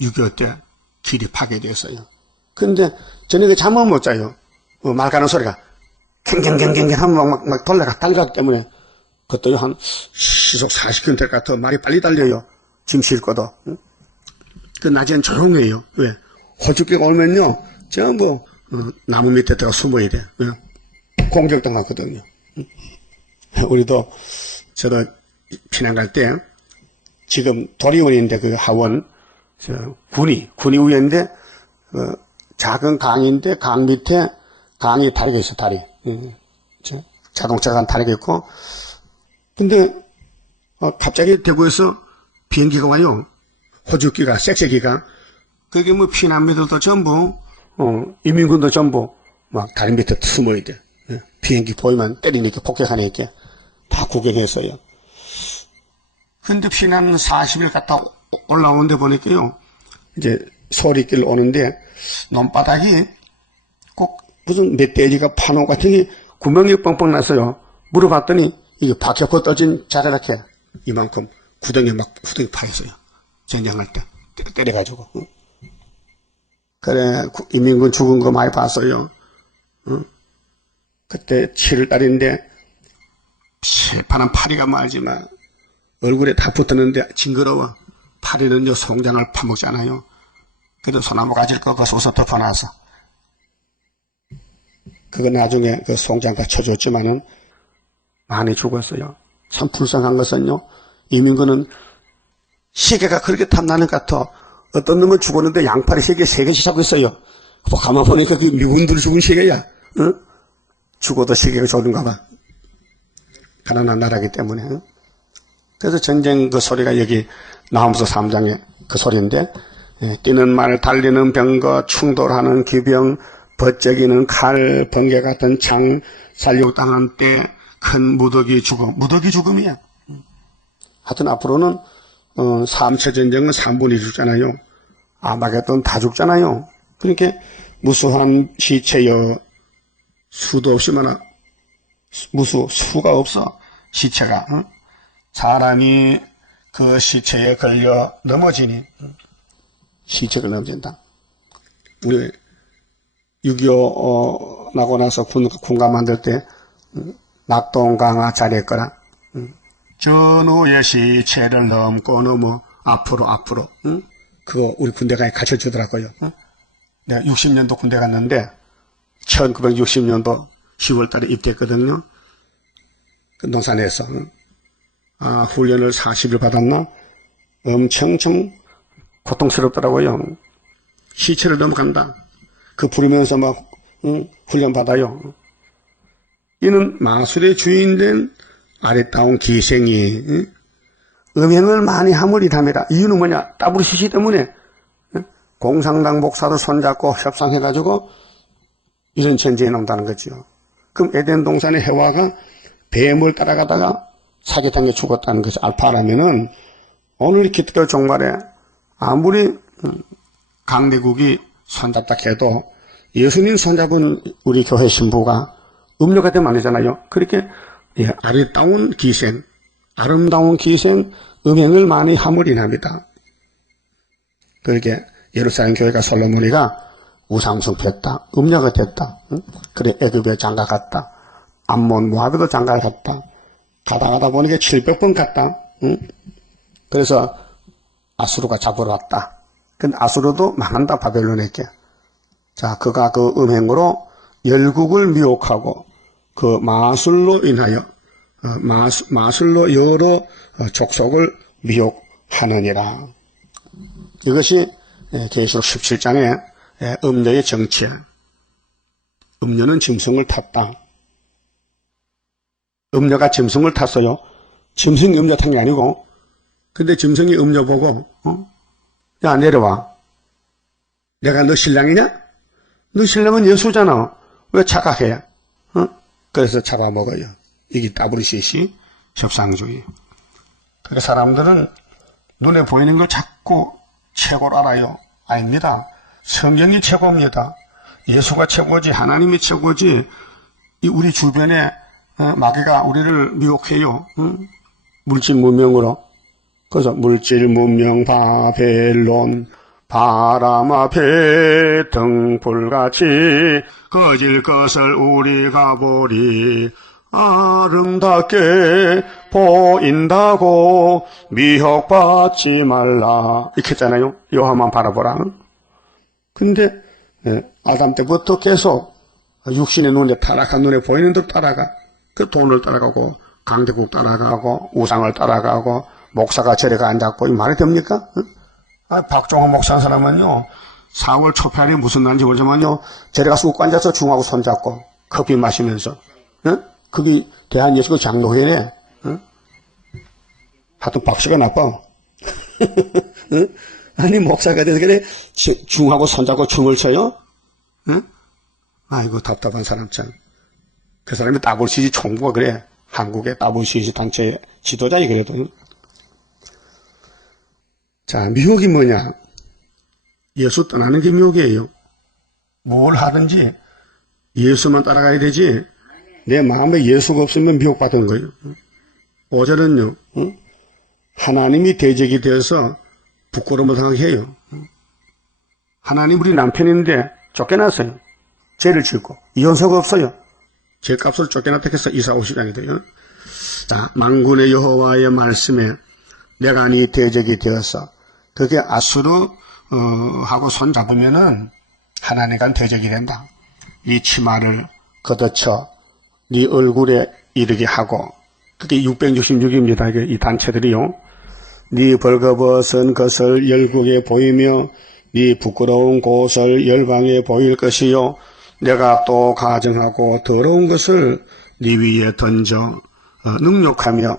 6.25 때 길이 파괴됐어요. 근데 저녁에 잠을 못 자요. 말 가는 소리가 갱갱갱갱갱 하면 막 돌아가 달가기 때문에 그것도 한 시속 40km 될 것 같아. 말이 빨리 달려요. 짐 싣고도. 그 낮에는 조용해요. 왜? 호주기가 오면요 전부 나무 밑에 들어가 숨어야 돼. 공격당하거든요. 우리도 저도 피난 갈 때 지금 도리원인데 그 하원 군이 위인데 작은 강인데 강 밑에 강이 다리가 있어. 다리. 자동차가 한 다리가 있고 근데 갑자기 대구에서 비행기가 와요. 호주기가 섹세기가 그게 뭐 피난민들도 전부 이민군도 전부 막 다리 밑에 숨어야 돼. 비행기 보이면 때리니까 폭격하니까 다 구경했어요. 근데 피난 40일 갔다 올라오는데 보니까요 이제 소리길 오는데 논바닥이 꼭 무슨 멧돼지가 파놓은 같은 게 구멍이 뻥뻥 났어요. 물어봤더니 이게 박혀고 떠진 자라락해 이만큼 구덩이 파였어요. 전쟁할 때 때려가지고. 그래 인민군 죽은 거 많이 봤어요. 그때 7월달인데 새파란 파리가 말지만 얼굴에 다 붙었는데 징그러워. 파리는요 송장을 파먹잖아요. 그래도 소나무 가지를 꺾어 쏘서 덮어놔서 그거 나중에 그 송장과 쳐줬지만은 많이 죽었어요. 참 불쌍한 것은요 이민군은 시계가 그렇게 탐나는 것 같아. 어떤 놈은 죽었는데 양팔이 세개 잡고 있어요. 가만 보니까 그 미군들 죽은 시계야. 응? 죽어도 시계가 좋은가 봐. 가난한 나라기 때문에. 응? 그래서 전쟁 그 소리가 여기 나홈서 3장의 그 소리인데 뛰는 말, 달리는 병거, 충돌하는 기병, 버쩍이는 칼, 번개 같은 창, 살육당한 때 큰 무더기 죽음. 무더기 죽음이야. 하여튼 앞으로는 3차 전쟁은 3분이 죽잖아요. 아마겟돈 다 죽잖아요. 그러니까 무수한 시체여 수도 없이 많아. 수가 없어. 시체가. 응? 사람이 그 시체에 걸려 넘어지니 시체가 넘어진다. 우리 6.25 나고 나서 군가 만들 때 낙동강화 잘했거라. 전후의 시체를 넘고 넘어 앞으로 그거 우리 군대가 가르쳐주더라고요. 내가 60년도 군대 갔는데 1960년도 10월 달에 입대했거든요. 그 논산에서 훈련을 40일 받았나? 엄청 고통스럽더라고요. 시체를 넘어간다. 그 부르면서 막 훈련 받아요. 이는 마술의 주인된 아리따운 기생이 음행을 많이 함으리랍니다. 이유는 뭐냐? 따브르시시 때문에 공산당 목사도 손잡고 협상해가지고 이런 전쟁에 나온다는 거죠. 그럼 에덴 동산의 해와가 뱀을 따라가다가 사기당해 죽었다는 것이 알파라면은 오늘 기특별 종말에 아무리 강대국이 손잡다 해도 예수님 손잡은 우리 교회 신부가 음료가 되면 안 되잖아요. 그렇게 아리따운 기생, 아름다운 기생, 음행을 많이 함으리랍니다. 그렇게 예루살렘 교회가 솔로몬이가 우상숭배했다, 음녀가 됐다. 그래 애굽에 장가 갔다, 암몬 모압에도 장가 갔다. 가다 보니까 700번 갔다. 그래서 아수르가 잡으러 왔다. 근데 아수르도 망한다, 바벨론에게. 자, 그가 그 음행으로 열국을 미혹하고 그 마술로 인하여 마술로 여러 족속을 미혹하느니라. 이것이 계시록 17장의 음녀의 정치야. 음녀는 짐승을 탔다. 음녀가 짐승을 탔어요. 짐승이 음녀 탄 게 아니고, 근데 짐승이 음녀 보고 야 내려와. 내가 너 신랑이냐? 너 신랑은 예수잖아. 왜 착각해? 그래서 잡아먹어요. 이게 따브르시시 협상주의. 그러니까 사람들은 눈에 보이는 걸 자꾸 최고로 알아요. 아닙니다. 성경이 최고입니다. 예수가 최고지, 하나님이 최고지. 이 우리 주변에 마귀가 우리를 미혹해요. 물질 문명으로. 그래서 물질 문명 바벨론 바람 앞에 등불같이 거질 것을 우리가 보리 아름답게 보인다고 미혹받지 말라 이렇게 했잖아요. 여호와만 바라보라. 근데 아담 때부터 계속 육신의 눈에 타락한 눈에 보이는 대로 따라가. 그 돈을 따라가고 강대국 따라가고 우상을 따라가고 목사가 절에 가 앉았고 이 말이 됩니까? 박종환 목사는 사람은요 4월 초편이 무슨 날인지 모르지만요 절에 가서 웃고 앉아서 중하고 손잡고 커피 마시면서 그게 대한예수교 장로회네. 하여튼 박씨가 나빠. 아니 목사가 돼서 그래 중하고 손잡고 춤을 춰요? 아이고 답답한 사람 참. 그 사람이 따블시지 총무가 그래. 한국의 따블시지 단체 지도자이 그래도. 자, 미혹이 뭐냐? 예수 떠나는 게 미혹이에요. 뭘 하든지 예수만 따라가야 되지 내 마음에 예수가 없으면 미혹받은 거예요. 5절은요. 하나님이 대적이 되어서 부끄러움을 생각해요. 하나님 우리 남편인데 쫓겨났어요. 죄를 짓고 이혼서가 없어요. 죄값을 쫓겨났다 해서 이사 오시장이 돼요. 자, 만군의 여호와의 말씀에 내가 네 대적이 되어서 그게 아수르 하고 손 잡으면은 하나님과 대적이 된다. 네 치마를 걷어쳐 네 얼굴에 이르게 하고 그게 666입니다. 이 단체들이요. 네 벌거벗은 것을 열국에 보이며 네 부끄러운 곳을 열방에 보일 것이요 내가 또 가증하고 더러운 것을 네 위에 던져 능욕하며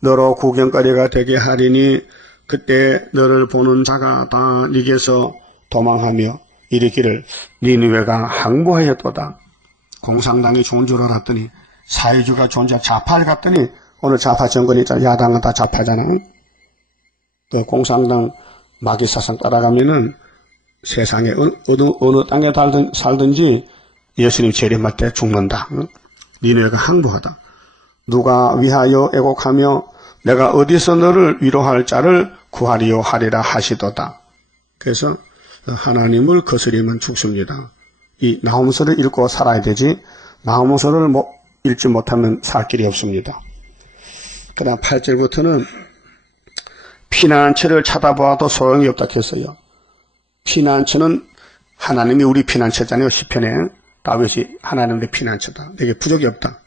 너로 구경거리가 되게 하리니 그때 너를 보는 자가 다 네게서 도망하며 이르기를 니느웨가 항복하였도다. 공산당이 좋은 줄 알았더니 사회주의가 좋은 줄 좌파를 갔더니 오늘 좌파 정권이 있잖아. 야당은 다 좌파잖아. 그 공산당 마귀 사상 따라가면은 세상에 어느 땅에 살든지 예수님 재림할 때 죽는다. 니네가 항복하다. 누가 위하여 애곡하며 내가 어디서 너를 위로할 자를 구하리요 하리라 하시도다. 그래서 하나님을 거스리면 죽습니다. 이 나홈서를 읽고 살아야 되지, 나홈서를 읽지 못하면 살 길이 없습니다. 그 다음 8절부터는 피난처를 찾아보아도 소용이 없다 했어요. 피난처는 하나님이 우리 피난처잖아요. 시편에 다윗이 하나님의 피난처다. 내게 부족이 없다.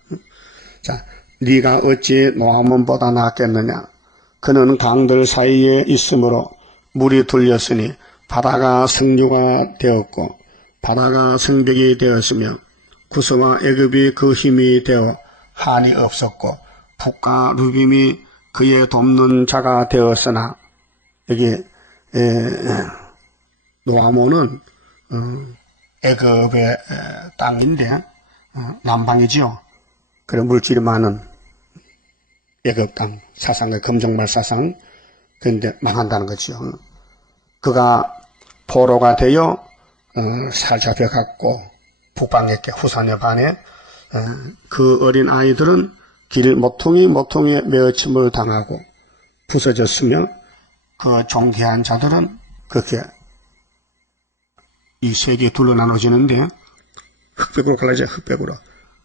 자, 네가 어찌 노아몬보다 낫겠느냐. 그는 강들 사이에 있으므로 물이 둘렸으니 바다가 성류가 되었고 바다가 성벽이 되었으며 구스와 애굽이 그 힘이 되어 한이 없었고 북과 루빔이 그의 돕는 자가 되었으나, 여기 노아몬은 애굽의 땅인데 남방이지요. 그래 물질이 많은 애굽 땅, 사상의 금정말 사상. 그런데 망한다는 거죠. 그가 포로가 되어 사잡혀갔고 북방에게 후산의 반에 그 어린 아이들은 길 모퉁이에 매어침을 당하고 부서졌으며 그 존귀한 자들은 그렇게 이 세계에 둘러 나눠지는데 흑백으로 갈라져. 흑백으로.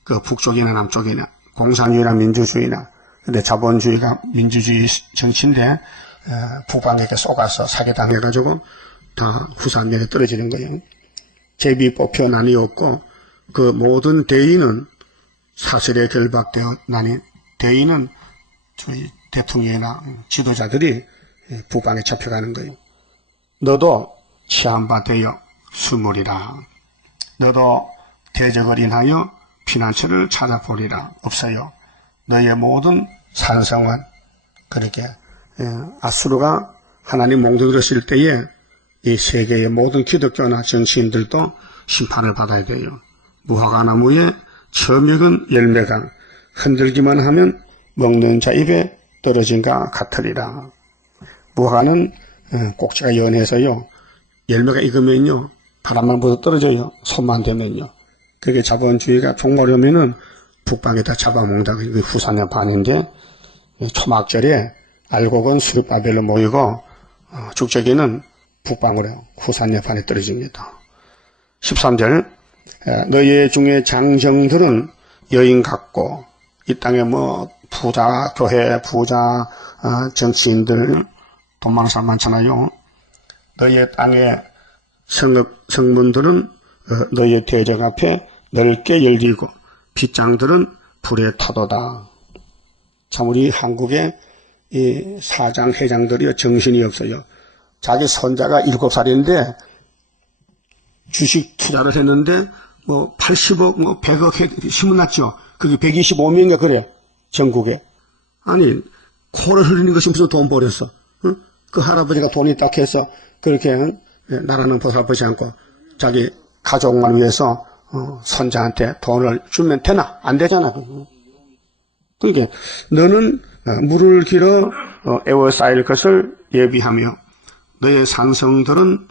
그 북쪽이나 남쪽이나 공산주의나 민주주의나, 근데 자본주의가 민주주의 정치인데 북방에게 쏘가서 사기당해가지고 다 후산면에 떨어지는 거예요. 제비 뽑혀 나뉘었고 그 모든 대의는 사슬에 결박되어 나니 대의는 저희 대통령이나 지도자들이 북방에 잡혀가는 거예요. 너도 치안바 되어 수물이라. 너도 대적을 인하여 피난처를 찾아보리라. 없어요. 너의 모든 산성은 그렇게 아수르가 하나님 몽둥이를 때에 이 세계의 모든 기독교나 정치인들도 심판을 받아야 돼요. 무화과나무의 처먹은 열매가 흔들기만 하면 먹는 자 입에 떨어진가 같으리라. 무화과는 꼭지가 연해서요, 열매가 익으면요 바람만 불어 떨어져요. 손만 대면요. 그게 자본주의가 종말하면은 북방에다 잡아먹는다. 그게 후산의 반인데, 초막절에 알곡은 수르바벨로 모이고 죽적이는 북방으로 후산의 반에 떨어집니다. 13절 너희 중에 장정들은 여인 같고, 이 땅에 부자, 교회 부자, 정치인들 돈 많은 사람 많잖아요. 너희 땅의 성문들은 너희 대적 앞에 넓게 열리고 빗장들은 불에 타도다. 참 우리 한국의 이 사장 회장들이 정신이 없어요. 자기 손자가 7살인데 주식 투자를 했는데 80억 100억 심어놨죠. 그게 125명인가 그래 전국에. 아니 코를 흘리는 것이 무슨 돈 버렸어. 응? 그 할아버지가 돈이 딱 해서 그렇게 나라는 보살펴지 않고 자기 가족만 위해서 손자한테 돈을 주면 되나? 안 되잖아. 그러니까 너는 물을 길어 에워싸일 것을 예비하며 너의 산성들을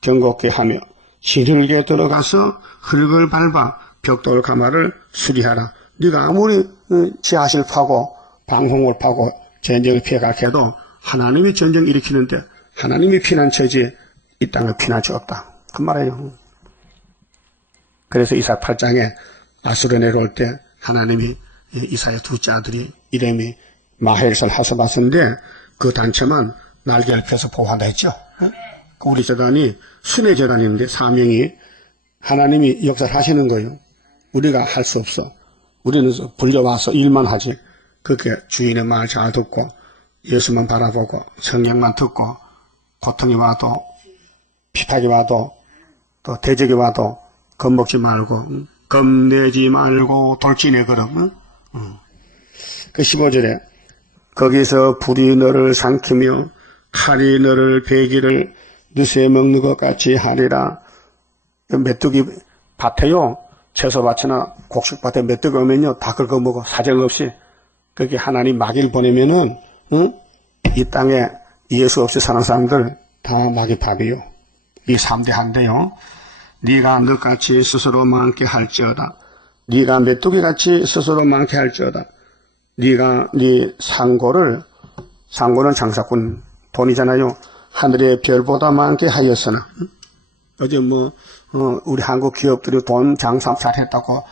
경곡게 하며 지들게 들어가서 흙을 밟아 벽돌 가마를 수리하라. 네가 아무리 지하실 파고 방홍을 파고 전쟁을 피해가게 도 하나님이 전쟁 일으키는데 하나님이 피난처지 이 땅에 피난처 없다. 그 말이에요. 그래서 이사 8장에 아수르 내려올 때 하나님이 이사의 둘째 아들이 이름이 마헬설 하스바스인데 그 단체만 날개를 펴서 보호한다 했죠. 우리 재단이 순회 재단인데 사명이 하나님이 역사를 하시는 거예요. 우리가 할 수 없어. 우리는 불려와서 일만 하지. 그렇게 주인의 말 잘 듣고 예수만 바라보고 성령만 듣고 고통이 와도 피탁이 와도 또 대적이 와도 겁먹지 말고 겁내지 말고 돌진해 걸음. 그 15절에 거기서 불이 너를 삼키며 칼이 너를 베기를 느새 먹는 것 같이 하리라. 메뚜기 밭에요, 채소밭이나 곡식밭에 메뚜기 오면요 다 긁어먹어. 사정없이. 그렇게 하나님 마귀를 보내면은 이 땅에 예수 없이 사는 사람들 다 마귀 밥이요. 이 3대 한대요. 네가 너같이 스스로 많게 할지어다. 네가 메뚜기같이 스스로 많게 할지어다. 네가 네 상고는 장사꾼 돈이잖아요. 하늘의 별보다 많게 하였으나. 어제 우리 한국 기업들이 돈 장사 잘했다고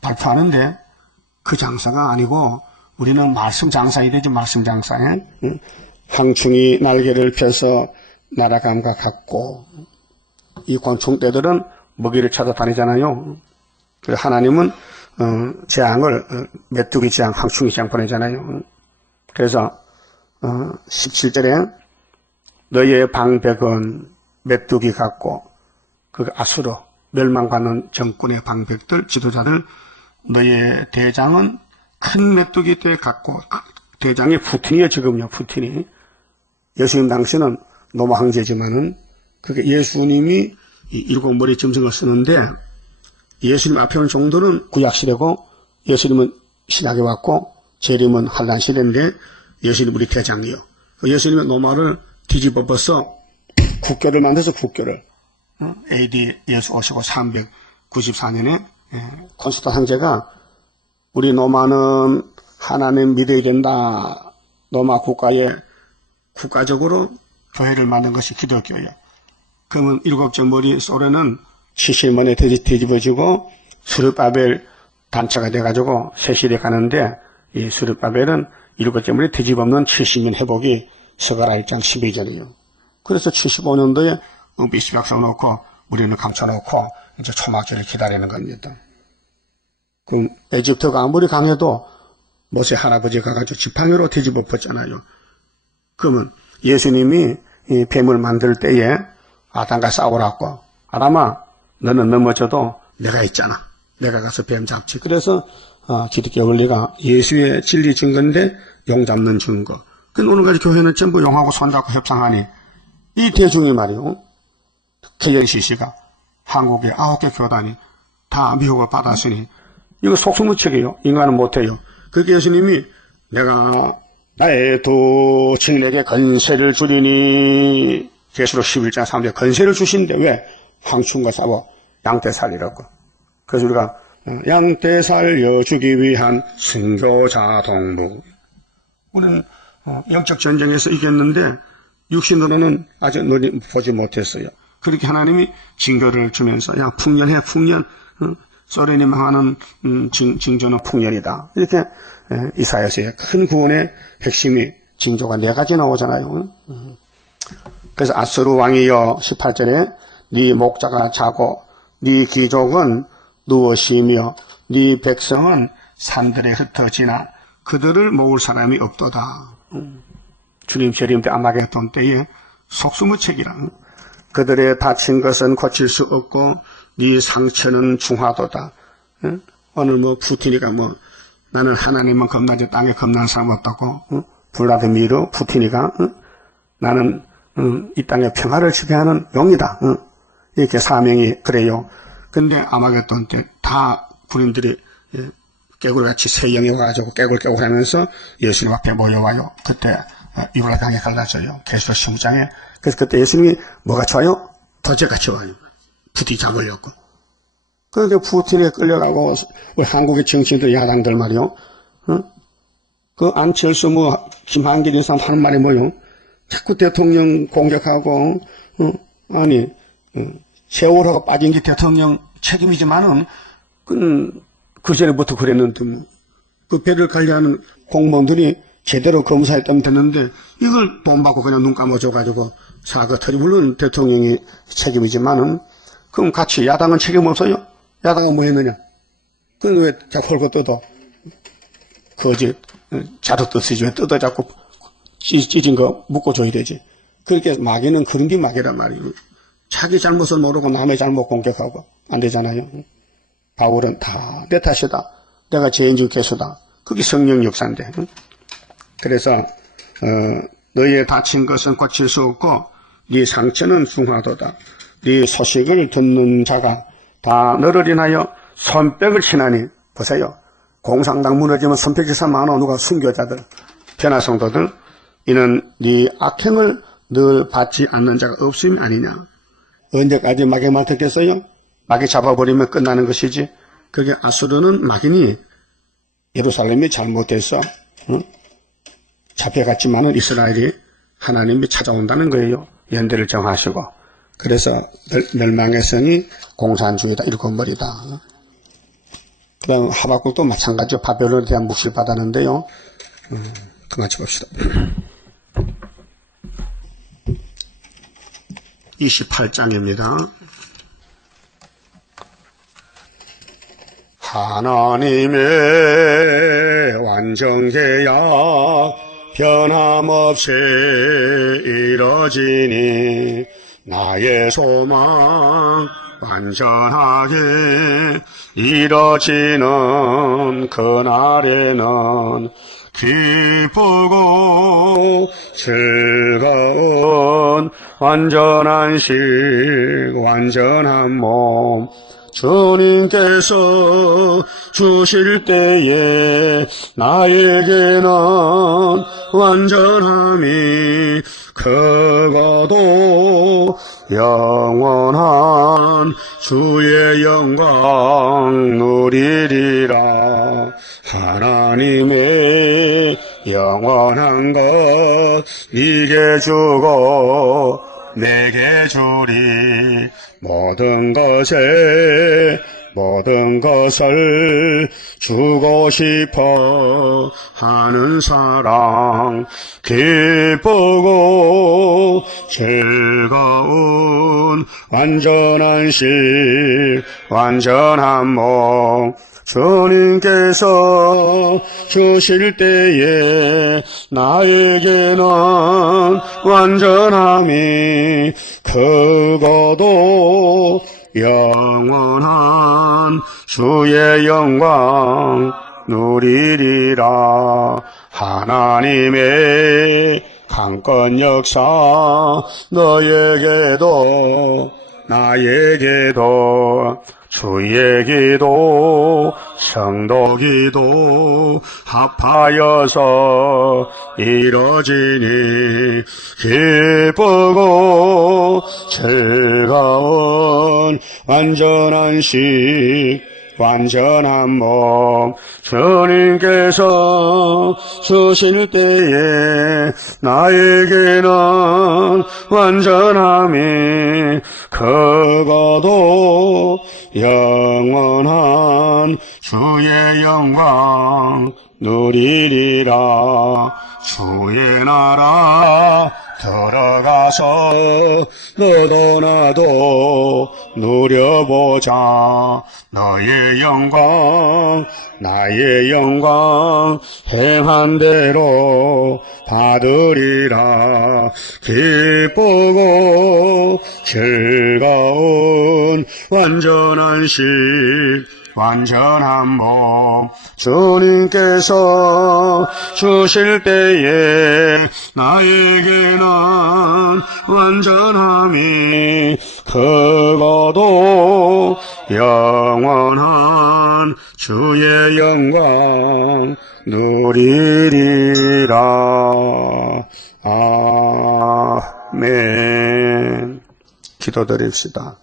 발표하는데 그 장사가 아니고 우리는 말씀 장사해야 되지, 말씀 장사에. 항충이 날개를 펴서 날아감과 같고, 이 곤충떼들은 먹이를 찾아다니잖아요. 하나님은 재앙을 메뚜기 재앙, 항충이 재앙 보내잖아요. 그래서 17절에 너희의 방백은 메뚜기 같고 그 아수르 멸망받는 정권의 방백들, 지도자들, 너희의 대장은 큰 메뚜기 떼 같고, 대장이 푸틴이에요. 지금요, 푸틴이. 예수님 당시는 로마 황제지만은 그게 예수님이 일곱 머리 짐승을 쓰는데 예수님 앞에 온 정도는 구약시대고 예수님은 신약에 왔고 재림은 한란시대인데 예수님 우리 대장이요. 예수님의 노마를 뒤집어 벗어 국교를 만들어서 국교를 AD 예수 오시고 394년에 콘스탄 황제가 우리 로마는 하나님 믿어야 된다. 로마 국가에 국가적으로 교회를 만든 것이 기독교예요. 그러면 일곱째 머리 소련은 70년에 뒤집어지고 스룹바벨 단체가 돼가지고 세실에 가는데 이 스룹바벨은 일곱째 머리 뒤집어없는 70년 회복이 스가랴 1장 12절이에요. 그래서 75년도에 비스박성 놓고 우리는 감춰놓고 이제 초막절을 기다리는 겁니다. 그럼 에집트가 아무리 강해도 모세 할아버지가 가지고 지팡이로 뒤집어 엎었잖아요. 그러면 예수님이 이 뱀을 만들 때에 아담과 싸우라고, 아담아 너는 넘어져도 내가 있잖아. 내가 가서 뱀 잡지. 그래서 기독교 원리가 예수의 진리 증거인데 용 잡는 증거. 근데 오늘까지 교회는 전부 용하고 손잡고 협상하니 이 대중이 말이요. KNCC가 한국의 9개 교단이 다 미혹을 받았으니 이거 속수무책이에요. 인간은 못해요. 그렇게 예수님이 내가 나의 두 증인에게 건세를 주리니 계시록 11장 3절 건세를 주신데 왜? 황충과 싸워 양떼 살리라고. 그래서 우리가 양떼 살려주기 위한 순교자 동무. 우리는 영적 전쟁에서 이겼는데 육신으로는 아직 보지 못했어요. 그렇게 하나님이 징조를 주면서 야 풍년해 풍년. 소련이 망하는 징조는 풍년이다. 이렇게 이사야서의 큰 구원의 핵심이 징조가 4가지 나오잖아요. 그래서 아수르 왕이여 18절에 네 목자가 자고 네 귀족은 누워 쉬며 네 백성은 산들에 흩어지나 그들을 모을 사람이 없도다. 주님 재림 때 아마겟돈 때에 속수무책이라. 그들의 다친 것은 고칠 수 없고 네 상처는 중하도다. 오늘 푸틴이가 나는 하나님만 겁나지 땅에 겁나는 사람 없다고. 블라디미르 푸틴이가 나는 이 땅에 평화를 지배하는 용이다. 이렇게 사명이 그래요. 근데 아마겟돈 때 다 군인들이 깨굴같이 새 영이 와가지고 깨굴 하면서 예수님 앞에 모여와요. 그때 유라 땅에 갈라져요. 계시록 15장에. 그래서 그때 예수님이 뭐가 좋아요? 도제같이 와요. 푸틴 잡으려고. 그렇게 푸틴에 끌려가고, 우리 한국의 정치인들, 야당들 말이요. 그 안철수, 김한길 이 사람 하는 말이 뭐요? 자꾸 대통령 공격하고, 세월호가 빠진 게 대통령 책임이지만은, 그 전에부터 그랬는데, 그 배를 관리하는 공무원들이 제대로 검사했다면 됐는데, 이걸 돈 받고 그냥 눈 감아줘가지고, 사과 터리, 물론 대통령이 책임이지만은, 그럼 같이 야당은 책임 없어요? 야당은 뭐 했느냐? 그럼 왜 자꾸 홀고 뜯어? 거짓, 자루 뜯으지. 왜 뜯어 자꾸 찢은 거 묶어줘야 되지. 그렇게 마귀는 그런 게 마귀란 말이에요. 자기 잘못을 모르고 남의 잘못 공격하고 안 되잖아요. 바울은 다 내 탓이다. 내가 죄인 중 개수다. 그게 성령 역사인데. 그래서 너희의 다친 것은 고칠 수 없고 네 상처는 중하도다. 네 소식을 듣는 자가 다 너를 인하여 손뼉을 치나니. 보세요. 공산당 무너지면 손뼉치사 많아. 누가 순교자들, 변화성도들. 이는 네 악행을 늘 받지 않는 자가 없음이 아니냐. 언제까지 마귀만 듣겠어요? 마귀 잡아버리면 끝나는 것이지. 그게 아수르는 마귀니 예루살렘이 잘못돼서 잡혀갔지만은 이스라엘이 하나님이 찾아온다는 거예요. 연대를 정하시고. 그래서 멸망의 공산주의다, 일곱머리다. 그 다음 하박국도 마찬가지로 바벨론에 대한 묵시를 받았는데요. 그만 쳐봅시다. 28장입니다. 하나님의 완전계약 변함없이 이뤄지니 나의 소망 완전하게 이뤄지는 그날에는 기쁘고 즐거운 완전한 식 완전한 몸 주님께서 주실 때에 나에게는 완전함이 크고도 영원한 주의 영광 누리리라. 하나님의 영원한 것 네게 주고 내게 주리. 모든 것을 주고 싶어 하는 사랑 기쁘고 즐거운 완전한 식 완전한 몸 주님께서 주실 때에 나에게는 완전함이 크고도 영원한 주의 영광 누리리라. 하나님의 강건 역사 너에게도 나에게도 주의 기도 성도 기도 합하여서 이뤄지니 기쁘고 즐거운 완전한 식 완전한 몸 주님께서 주실 때에 나에게는 완전함이 크고도 영원한 주의 영광 누리리라. 주의 나라 들어가서 너도 나도 누려보자. 너의 영광 나의 영광 행한 대로 받으리라. 기쁘고 즐거운 완전한 식 완전한 몸 주님께서 주실 때에 나에게는 완전함이 크고도 영원한 주의 영광 누리리라. 아멘. 기도드립시다.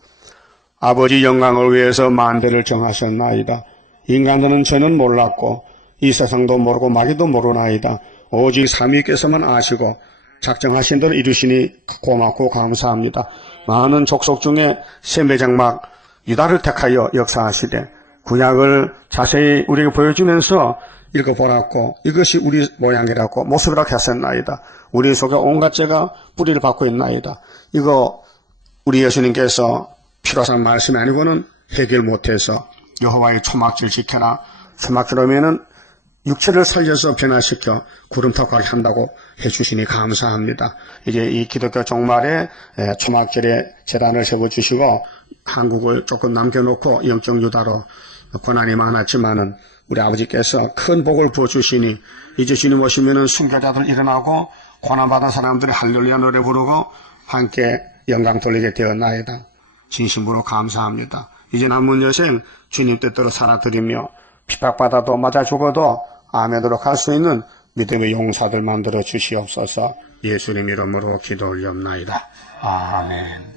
아버지 영광을 위해서 만대를 정하셨나이다. 인간들은 저는 몰랐고 이 세상도 모르고 마귀도 모르나이다. 오직 삼위께서만 아시고 작정하신 대로 이루시니 고맙고 감사합니다. 많은 족속 중에 셈배장막 유다를 택하여 역사하시되 구약을 자세히 우리에게 보여주면서 읽어보라고 이것이 우리 모양이라고 모습이라고 하셨나이다. 우리 속에 온갖 죄가 뿌리를 받고 있나이다. 이거 우리 예수님께서 필요한 말씀이 아니고는 해결 못해서 여호와의 초막절 지켜라. 초막절 오면은 육체를 살려서 변화시켜 구름탑 가게 한다고 해주시니 감사합니다. 이제 이 기독교 종말에 초막절에 제단을 세워주시고 한국을 조금 남겨놓고 영적 유다로 고난이 많았지만은 우리 아버지께서 큰 복을 부어주시니 이제 주님 오시면은 순교자들 일어나고 고난받은 사람들이 할렐루야 노래 부르고 함께 영광 돌리게 되었나이다. 진심으로 감사합니다. 이제 남은 여생 주님 뜻대로 살아드리며 핍박받아도 맞아 죽어도 아멘으로 갈 수 있는 믿음의 용사들 만들어 주시옵소서. 예수님 이름으로 기도 올리옵나이다. 아멘.